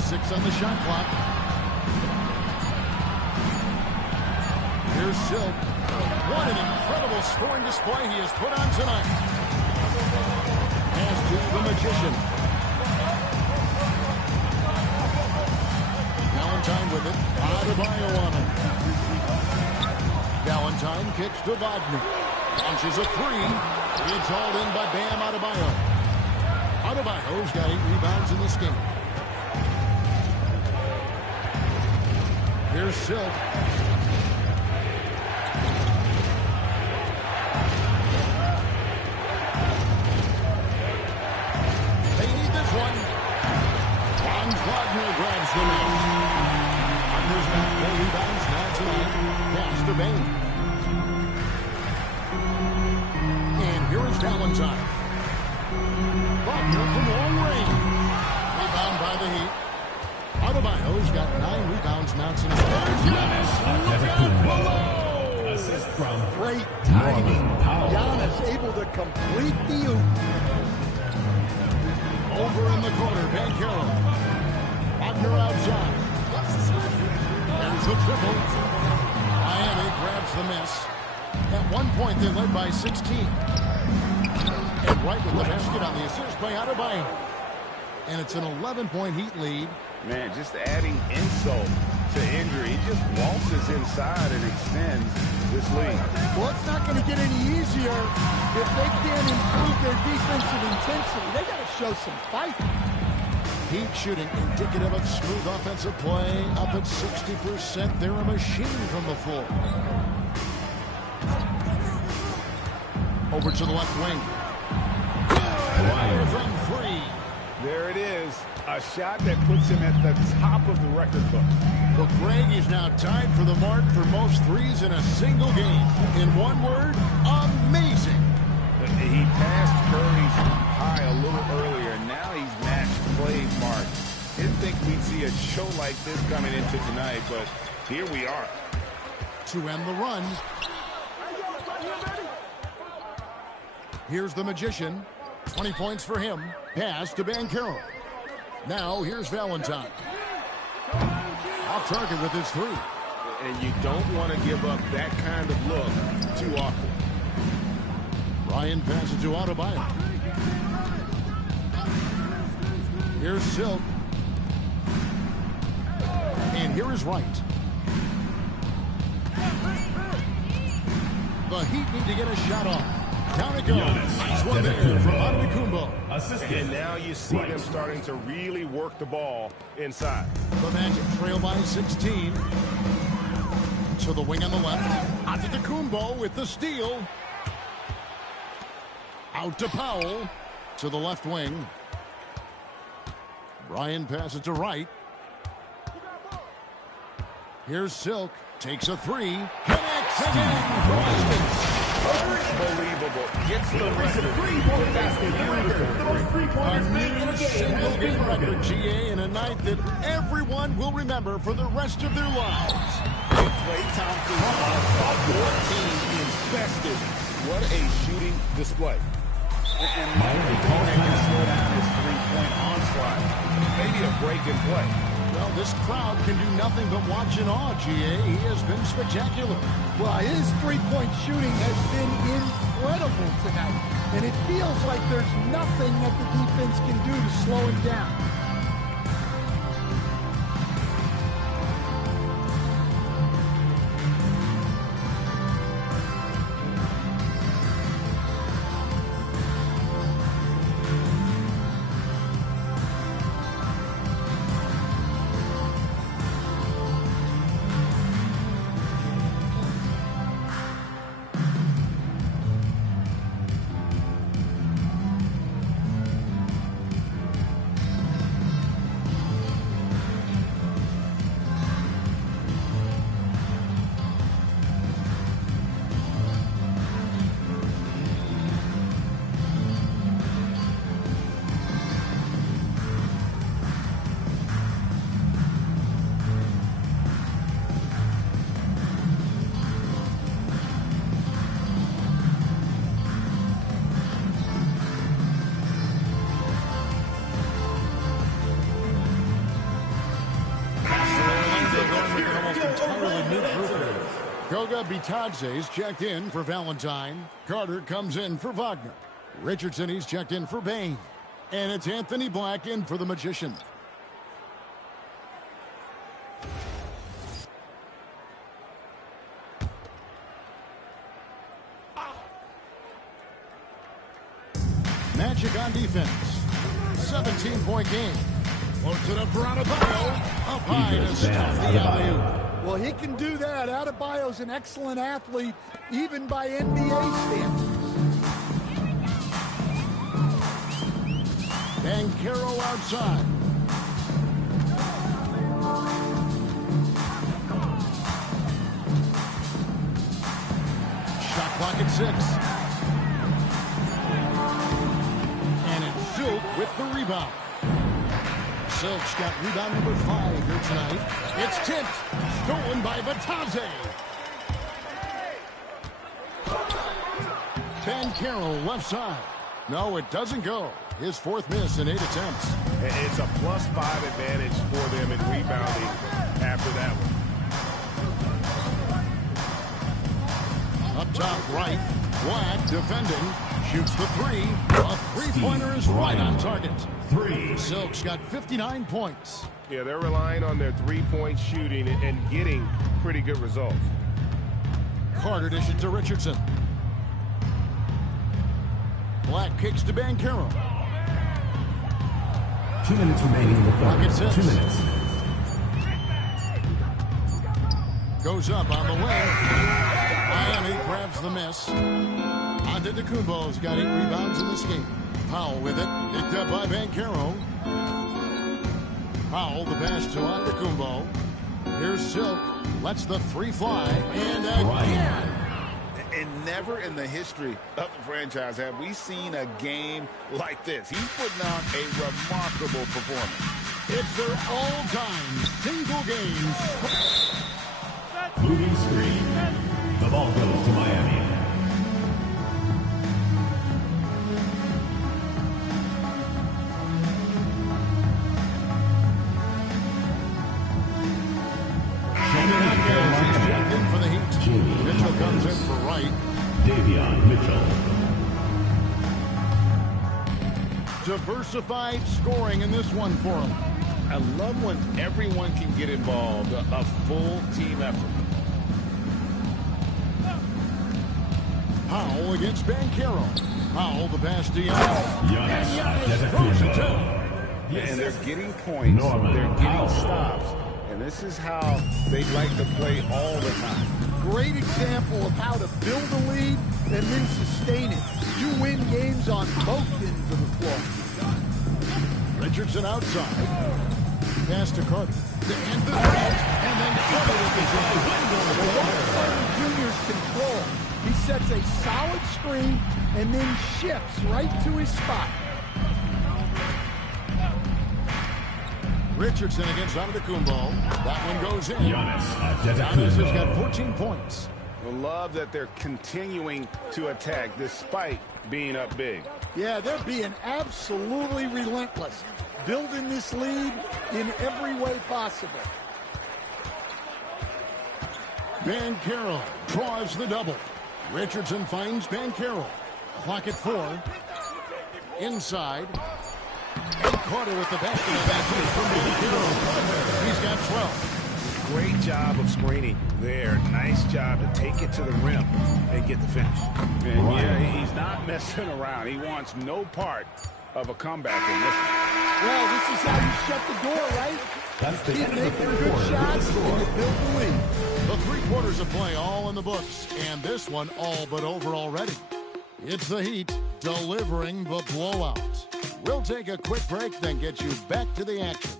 6 on the shot clock. Here's Silk. What an incredible scoring display he has put on tonight. Pass to the Magician. Valentine with it. Adebayo on him. Valentine kicks to Wagner. Launches a 3. It's hauled in by Bam Adebayo. Adebayo's got 8 rebounds in this game. Here's Silk. They need this one. Franz Wagner grabs the miss. Wagner's got 4 rebounds now tonight. Pass to Bane. And here is Valentine. Wagner from long range. Rebound by the Heat. Adebayo's got 9 rebounds now tonight. Assist from great timing. Giannis able to complete the oop. Over in the corner, Banchero. Wagner outside. There's the triple. Miami grabs the miss. At one point, they led by 16. And right with the basket on the assist by Adebayo. And it's an 11-point Heat lead. Man, just adding insult to injury. He just waltzes inside and extends this lead. Well, it's not going to get any easier if they can't improve their defensive intensity. They got to show some fight. Heat shooting indicative of smooth offensive play. Up at 60%. They're a machine from the floor. Over to the left wing. Good from 3. There it is. A shot that puts him at the top of the record book. Well, Greg is now tied for the mark for most threes in a single game. In one word, amazing. He passed Curry's high a little earlier. Now he's matched Clay's mark. Didn't think we'd see a show like this coming into tonight, but here we are. To end the run. Here's the Magician. 20 points for him. Pass to Banchero. Now here's Valentine. Off target with his 3. And you don't want to give up that kind of look too often. Ryan passes to Adebayo. Here's Silk. And here is Wright. The Heat need to get a shot off. Down it goes. Nice one there from Antetokounmpo. And now you see them starting to really work the ball inside. The Magic trail by 16. To the wing on the left. Antetokounmpo with the steal. Out to Powell. To the left wing. Ryan passes to Wright. Here's Silk. Takes a three. Connects again for Boston. Unbelievable. Gets the record. A new single-game record, GA, in a night that everyone will remember for the rest of their lives. Klay Thompson, your team is bested. What a shooting display. And Miami can slow down this three-point onslaught. Maybe a break in play. Well, this crowd can do nothing but watch in awe, GA. He has been spectacular. Well, his three-point shooting has been incredible tonight. And it feels like there's nothing that the defense can do to slow him down. Goga Bitadze's checked in for Valentine. Carter comes in for Wagner. Richardson, he's checked in for Bain. And it's Anthony Black in for the Magician. Magic on defense. 17-point game. Floats it up for Adebayo. Up high to stop the alley-oop. Well, he can do that. Adebayo's an excellent athlete, even by NBA standards. Banchero outside. Shot clock at 6. And it's Silk with the rebound. Silk's got rebound number 5 here tonight. It's tipped. Stolen by Bitadze. Banchero left side. No, it doesn't go. His 4th miss in 8 attempts. It's a +5 advantage for them in rebounding after that one. Up top right. Black defending. Shoots the 3. A three-pointer is right on target. 3. Silk's got 59 points. Yeah, they're relying on their three-point shooting and getting pretty good results. Carter dishes to Richardson. Black kicks to Banchero. 2 minutes remaining in the third. 2 minutes. Goes up on the wing. Miami grabs the miss. Antetokounmpo's got 8 rebounds in this game. Powell with it. Picked up by Banchero. Powell, the pass to Antetokounmpo. Here's Silk. Lets the 3 fly. And again. And never in the history of the franchise have we seen a game like this. He's putting on a remarkable performance. It's their all-time single game. Moving screen. The ball goes to Miami. For the Heat. Mitchell comes in for Wright. Davion Mitchell. Diversified scoring in this one for him. I love when everyone can get involved, a full team effort. Powell against Banchero. Powell, the pass to Giannis. Giannis throws it down. And they're getting points. They're getting stops. And this is how they like to play all the time. Great example of how to build a lead and then sustain it. You win games on both ends of the floor. Richardson outside. Pass to Carter. To end the threat. And then Carter with the jump. Carter Jr.'s control. He sets a solid screen and then shifts right to his spot. Richardson against Antetokounmpo. That one goes in. Giannis Giannis has got 14 points. I love that they're continuing to attack despite being up big. Yeah, they're being absolutely relentless, building this lead in every way possible. Banchero draws the double. Richardson finds Banchero. Clock at 4. Inside. And Carter with the basket. He's got 12. Great job of screening there. Nice job to take it to the rim and get the finish. And yeah, he's not messing around. He wants no part of a comeback in this one. Well, this is how you shut the door, right? That's the Keep making good shots and you build the lead. The 3 quarters of play all in the books, and this one all but over already. It's the Heat delivering the blowout. We'll take a quick break, then get you back to the action.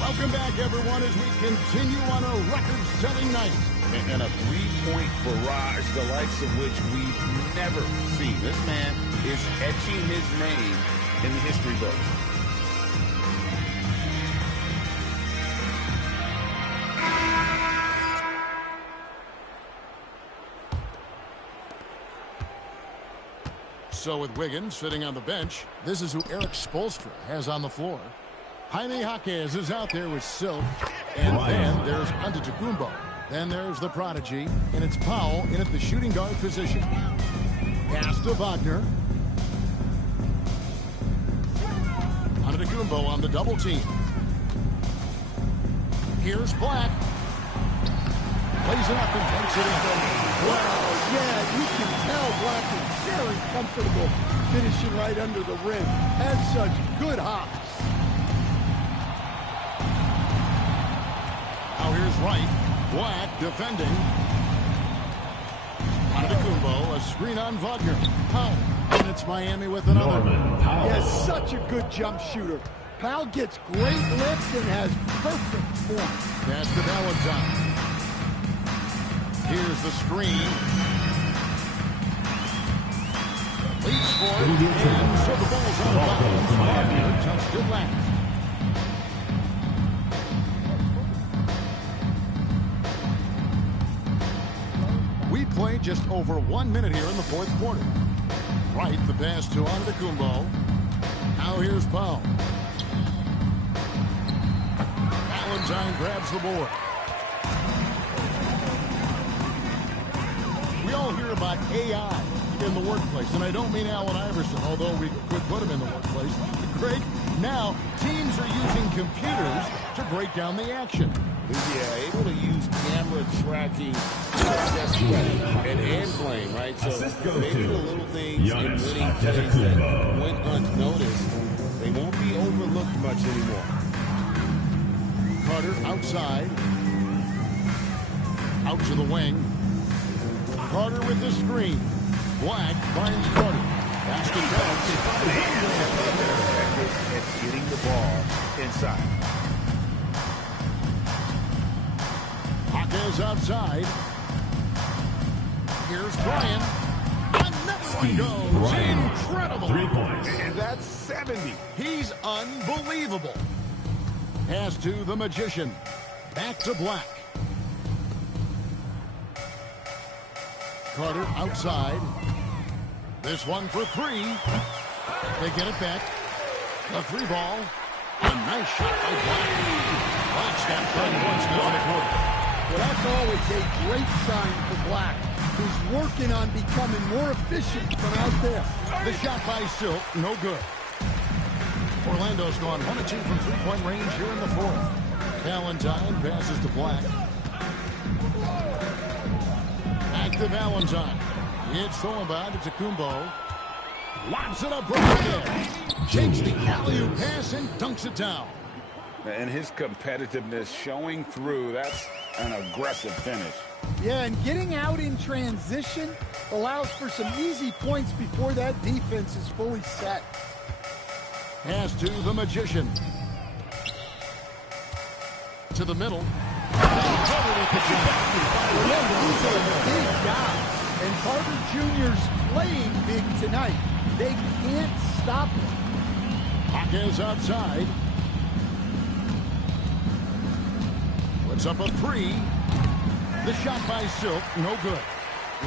Welcome back, everyone, as we continue on a record-setting night. And a 3-point barrage, the likes of which we've never seen. This man is etching his name in the history books. So with Wiggins sitting on the bench, this is who Eric Spoelstra has on the floor. Jaime Jaquez is out there with Silk. And then there's Antetokounmpo. Then there's the prodigy, and it's Powell in at the shooting guard position. Pass to Wagner. Antetokounmpo on the double team. Here's Black. Plays it up and takes it in. Wow, yeah, you can tell Black is very comfortable finishing right under the rim. Has such good hops. Now here's Wright. Black defending. Antetokounmpo, a screen on Wagner. Powell, and it's Miami with another. Yes, such a good jump shooter. Powell gets great lift and has perfect form. Pass to Valentine. Here's the screen. Leads for it. And so the ball's on the Wagner touched it last. We play just over 1 minute here in the fourth quarter. Right, the pass to Antetokounmpo. Now here's Powell. Valentine grabs the board. We all hear about AI in the workplace, and I don't mean Allen Iverson, although we could put him in the workplace. Greg, now teams are using computers to break down the action. Yeah, able to use camera tracking and playing, right? So maybe the little things in winning plays that went unnoticed, they won't be overlooked much anymore. Carter outside. Out to the wing. Carter with the screen. Black finds Carter. Basket At getting the ball inside. Jaquez outside. Here's Bryant. Another one goes. Bryant. Incredible. 3 points. And that's 70. He's unbelievable. Pass to the Magician. Back to Black. Carter outside. This one for 3. They get it back. The 3 ball. A nice shot by Black. Black's got 5 points now in the quarter. Well, that's always a great sign for Black, who's working on becoming more efficient from out there. The shot by Silk, no good. Orlando's gone 1 of 2 from three-point range here in the fourth. Valentine passes to Black. Back to Valentine. It's thrown by to Tacumbo. Lobs it up right there. Takes the alley-oop pass and dunks it down. And his competitiveness showing through. That's an aggressive finish. Yeah, and getting out in transition allows for some easy points before that defense is fully set. Pass to the Magician. To the middle. He's a big guy. And Carter Jr.'s playing big tonight. They can't stop him. Hawkins outside. Puts up a three. The shot by Silk, no good.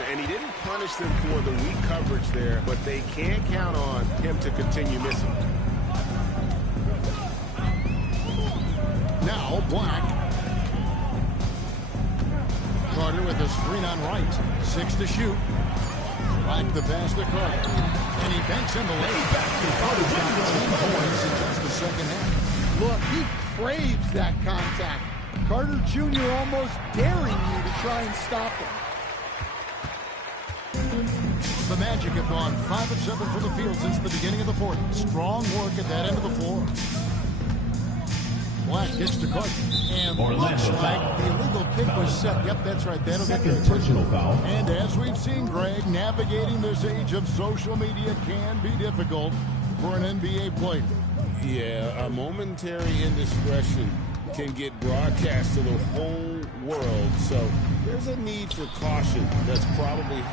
And he didn't punish them for the weak coverage there, but they can't count on him to continue missing. Now Black. Carter with a screen on right. 6 to shoot. Black the pass to Carter. And he banks in the lane. Carter's got 10 points in just the second half. Look, he craves that contact. Carter Jr. almost daring you to try and stop him. The Magic have gone 5 of 7 from the field since the beginning of the fourth. Strong work at that end of the floor. Black gets to Carter. And looks like the illegal kick was set. Yep, that's right. That'll get the personal foul. And as we've seen, Greg, navigating this age of social media can be difficult for an NBA player. Yeah, a momentary indiscretion can get broadcast to the whole world, so there's a need for caution. That's probably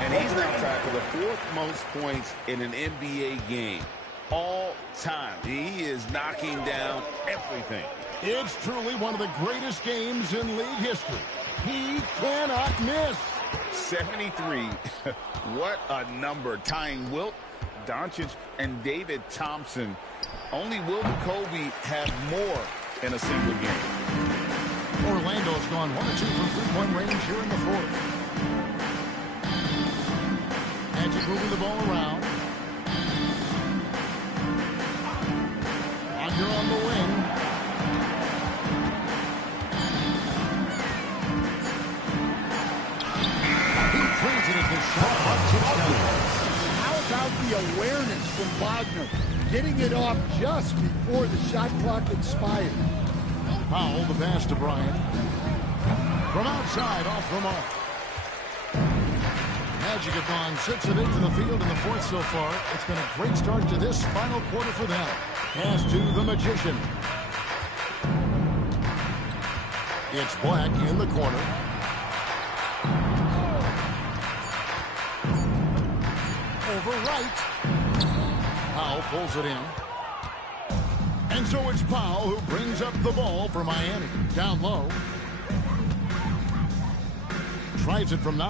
and he's now tied for the 4th most points in an NBA game all time. He is knocking down everything. It's truly one of the greatest games in league history. He cannot miss. 73. What a number. Tying Wilt, Doncic, and David Thompson. Only Wilt and Kobe have more in a single game. Orlando's gone 1 of 2 from three-point range here in the fourth. Magic moving the ball around. Wagner on the wing. He transited the shot. How about the awareness from Wagner? Getting it off just before the shot clock expired. Powell, the pass to Bryant. From outside, off the mark. Magic have gone 6 of 8 to the field in the fourth so far. It's been a great start to this final quarter for them. Pass to the Magician. It's Black in the corner. Over right. Powell pulls it in. And so it's Powell who brings up the ball for Miami. Down low. Tries it from 9.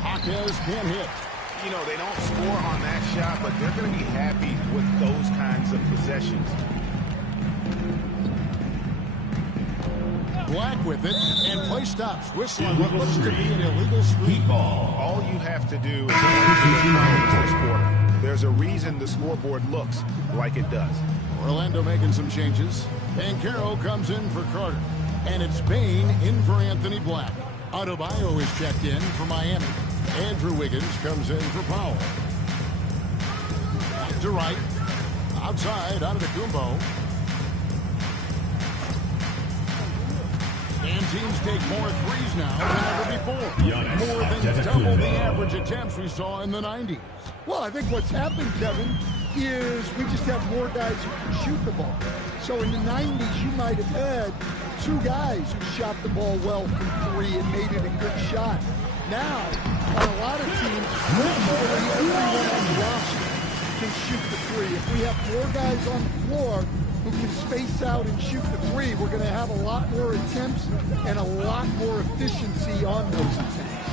Hawkins can't hit. You know, they don't score on that shot, but they're going to be happy with those kinds of possessions. Black with it, and play stops. Whistle on what looks to be an illegal screen. All you have to do is the first quarter. There's a reason the scoreboard looks like it does. Orlando making some changes. Banchero comes in for Carter. And it's Bane in for Anthony Black. Adebayo is checked in for Miami. Andrew Wiggins comes in for Powell. Back to right. Outside, out of the Kumbo. And teams take more threes now than ever before. More than double the average attempts we saw in the 90s. Well, I think what's happened, Kevin, is we just have more guys who can shoot the ball. So in the 90s, you might have had 2 guys who shot the ball well from 3 and made it a good shot. Now, on a lot of teams, virtually everyone on the roster can shoot the 3. If we have more guys on the floor who can space out and shoot the 3, we're going to have a lot more attempts and a lot more efficiency on those attempts.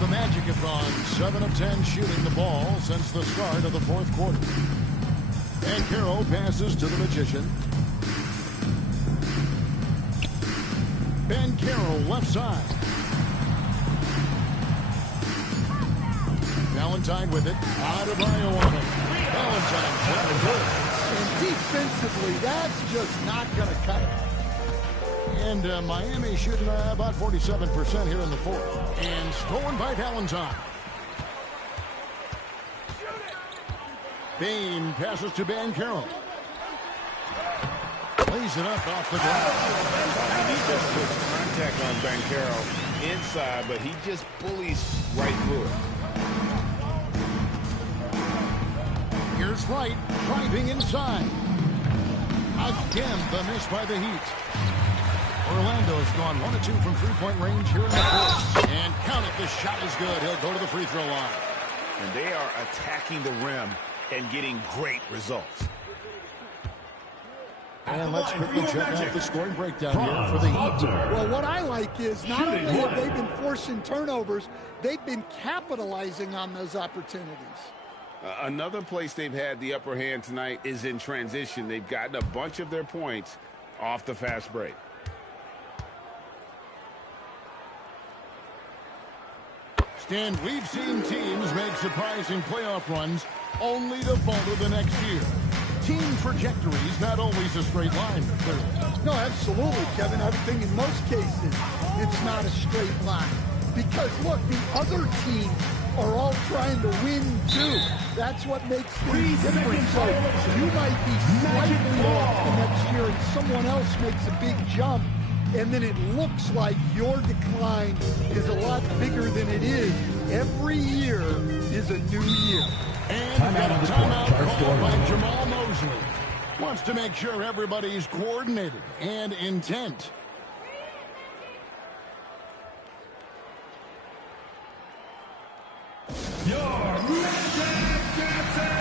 The Magic have gone 7 of 10 shooting the ball since the start of the fourth quarter. Banchero passes to the Magician. Banchero left side. Valentine with it. Adebayo on it. Valentine shot is good. And defensively, that's just not going to cut it. And Miami shooting about 47% here in the fourth. And stolen by Valentine. Bane passes to Banchero. Lays it up off the glass. He just puts contact on Banchero inside, but he just bullies right through it. Here's Wright driving inside. Again, the miss by the Heat. Orlando's gone 1 of 2 from three-point range here in the fourth. And count it, the shot is good. He'll go to the free throw line. And they are attacking the rim and getting great results. And let's quickly check out the scoring breakdown here for the Heat. Well, what I like is not only have they been forcing turnovers, they've been capitalizing on those opportunities. Another place they've had the upper hand tonight is in transition. They've gotten a bunch of their points off the fast break. Stan, we've seen teams make surprising playoff runs only to falter the next year. Team trajectories not always a straight line, clearly. No, absolutely, Kevin. I think in most cases, it's not a straight line. Because, look, the other teams are all trying to win, too. That's what makes things different. So you might be slightly off the next year and someone else makes a big jump, and then it looks like your decline is a lot bigger than it is. Every year is a new year. And timeout called by Jamal Mosley. Wants to make sure everybody's coordinated and intent. Your Legend Dances!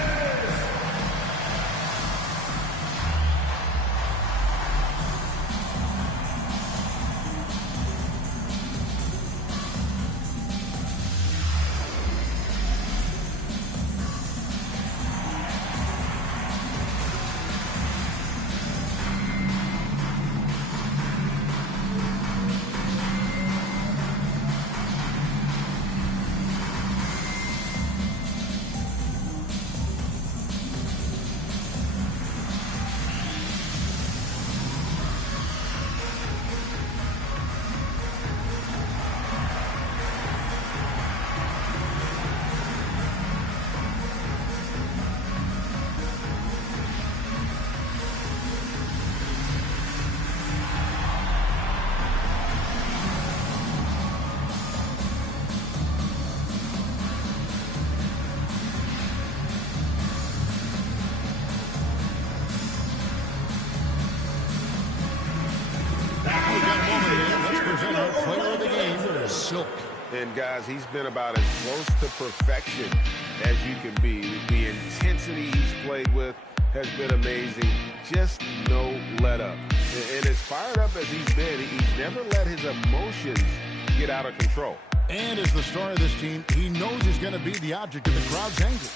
And, guys, he's been about as close to perfection as you can be. The intensity he's played with has been amazing. Just no let up. And as fired up as he's been, he's never let his emotions get out of control. And as the star of this team, he knows he's going to be the object of the crowd's anger.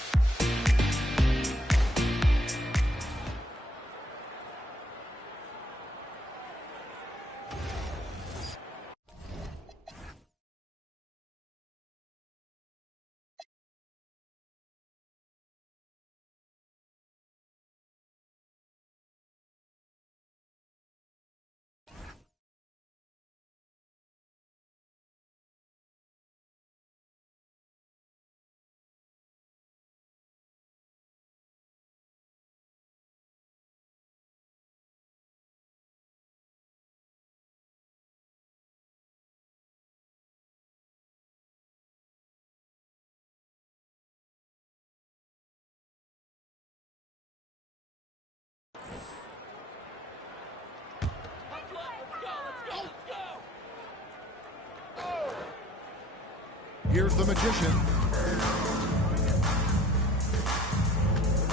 Here's the magician.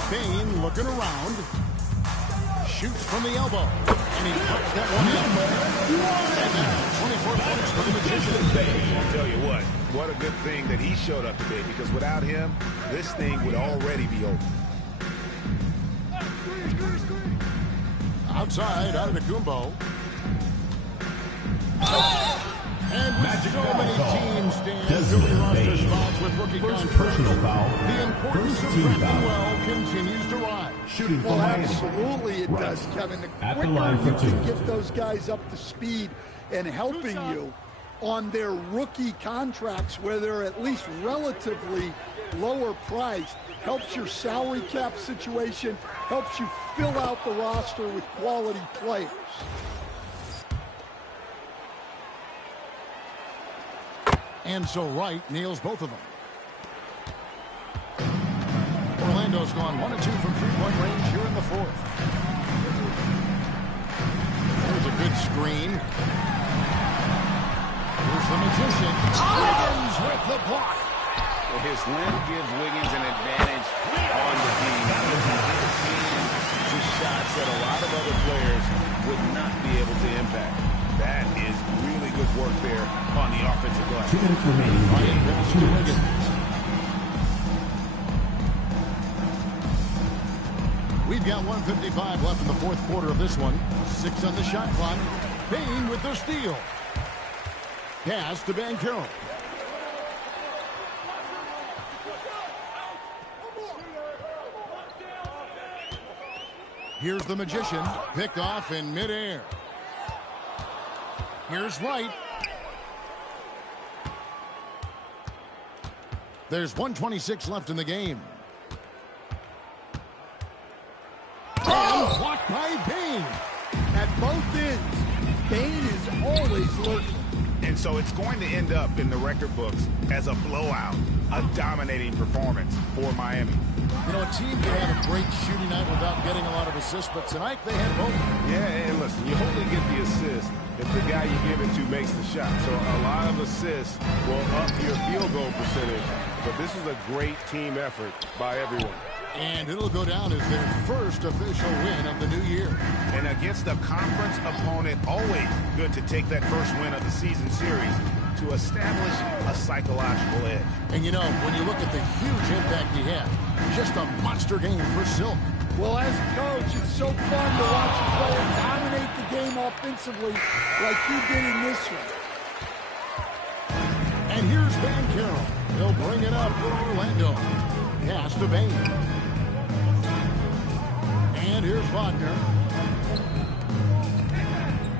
Bane looking around. Shoots from the elbow. And he puts that one in. And now 24 points for the magician. I'll tell you what a good thing that he showed up today, because without him, this thing would already be over. Outside, Antetokounmpo. And with so many teams stand building roster spots with rookie First contract. personal foul. The importance First of team drafting foul. well continues to rise. Shooting for Well, Miami. absolutely it does, Kevin. The At the quicker line for you can two. get those guys up to speed and helping you on their rookie contracts where they're at least relatively lower priced, helps your salary cap situation, helps you fill out the roster with quality players. And so Wright nails both of them. Orlando's gone 1 of 2 from three-point range here in the fourth. There's a good screen. Here's the magician. Wiggins with the block. Well, his length gives Wiggins an advantage on the team. He gets to shots that a lot of other players would not be able to impact. That is really good work there on the offensive glass. 2 minutes remaining in the game. 2 minutes. We've got 1:55 left in the fourth quarter of this one. 6 on the shot clock. Payne with the steal. Pass to Banchero. Here's the magician. Picked off in midair. Here's Wright. There's 1:26 left in the game. And blocked by Payne. At both ends, Payne is always lurking. And so it's going to end up in the record books as a blowout, a dominating performance for Miami. You know, a team can have a great shooting night without getting a lot of assists, but tonight they had both. Yeah, and listen, you only get the assist if the guy you give it to makes the shot. So a lot of assists will up your field goal percentage. But this is a great team effort by everyone. And it'll go down as their first official win of the new year. And against a conference opponent, always good to take that first win of the season series to establish a psychological edge. And you know, when you look at the huge impact he had, just a monster game for Silk. Well, as a coach, it's so fun to watch a player dominate the game offensively like he did in this one. And here's Banchero. He'll bring it up for Orlando. Pass to Payne. And here's Wagner.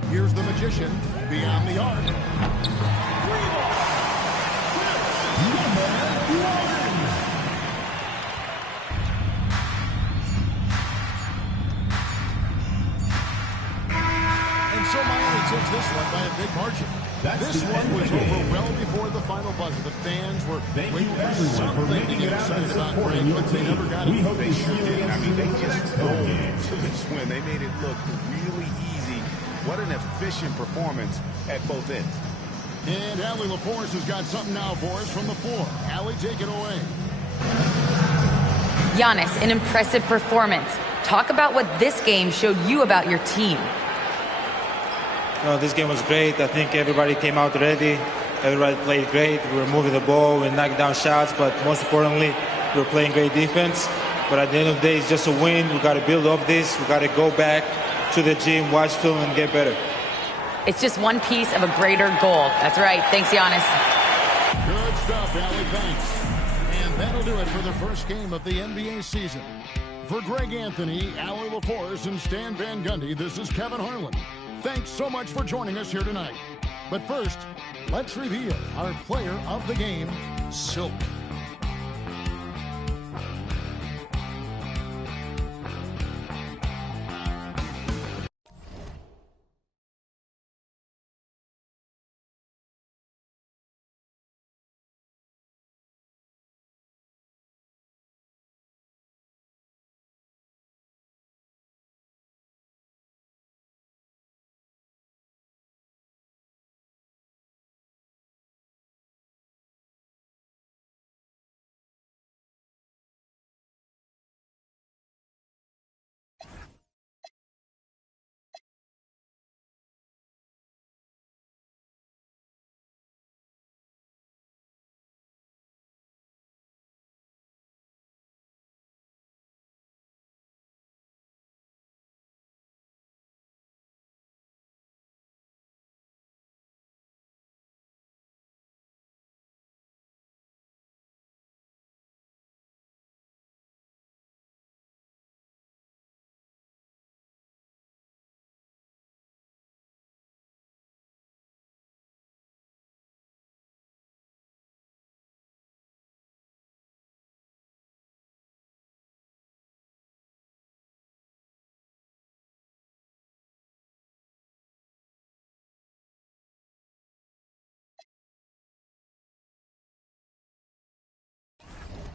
Here's the magician beyond the arc. And so Miami takes this one by a big margin. This one was over well before the final buzzer. The fans were waiting for something to get excited about, Greg, but they never got it. They sure did. I mean, they just rolled to this win. They made it look really easy. What an efficient performance at both ends. And Allie LaForce has got something now for us from the floor. Allie, take it away. Giannis, an impressive performance. Talk about what this game showed you about your team. This game was great. I think everybody came out ready. Everybody played great. We were moving the ball. We knocked down shots. But most importantly, we were playing great defense. But at the end of the day, it's just a win. We got to build off this. We got to go back to the gym, watch film, and get better. It's just one piece of a greater goal. That's right. Thanks, Giannis. Good stuff, Allie. Thanks. And that'll do it for the first game of the NBA season. For Greg Anthony, Allie LaForce, and Stan Van Gundy, this is Kevin Harlan. Thanks so much for joining us here tonight. But first, let's reveal our player of the game, Silk.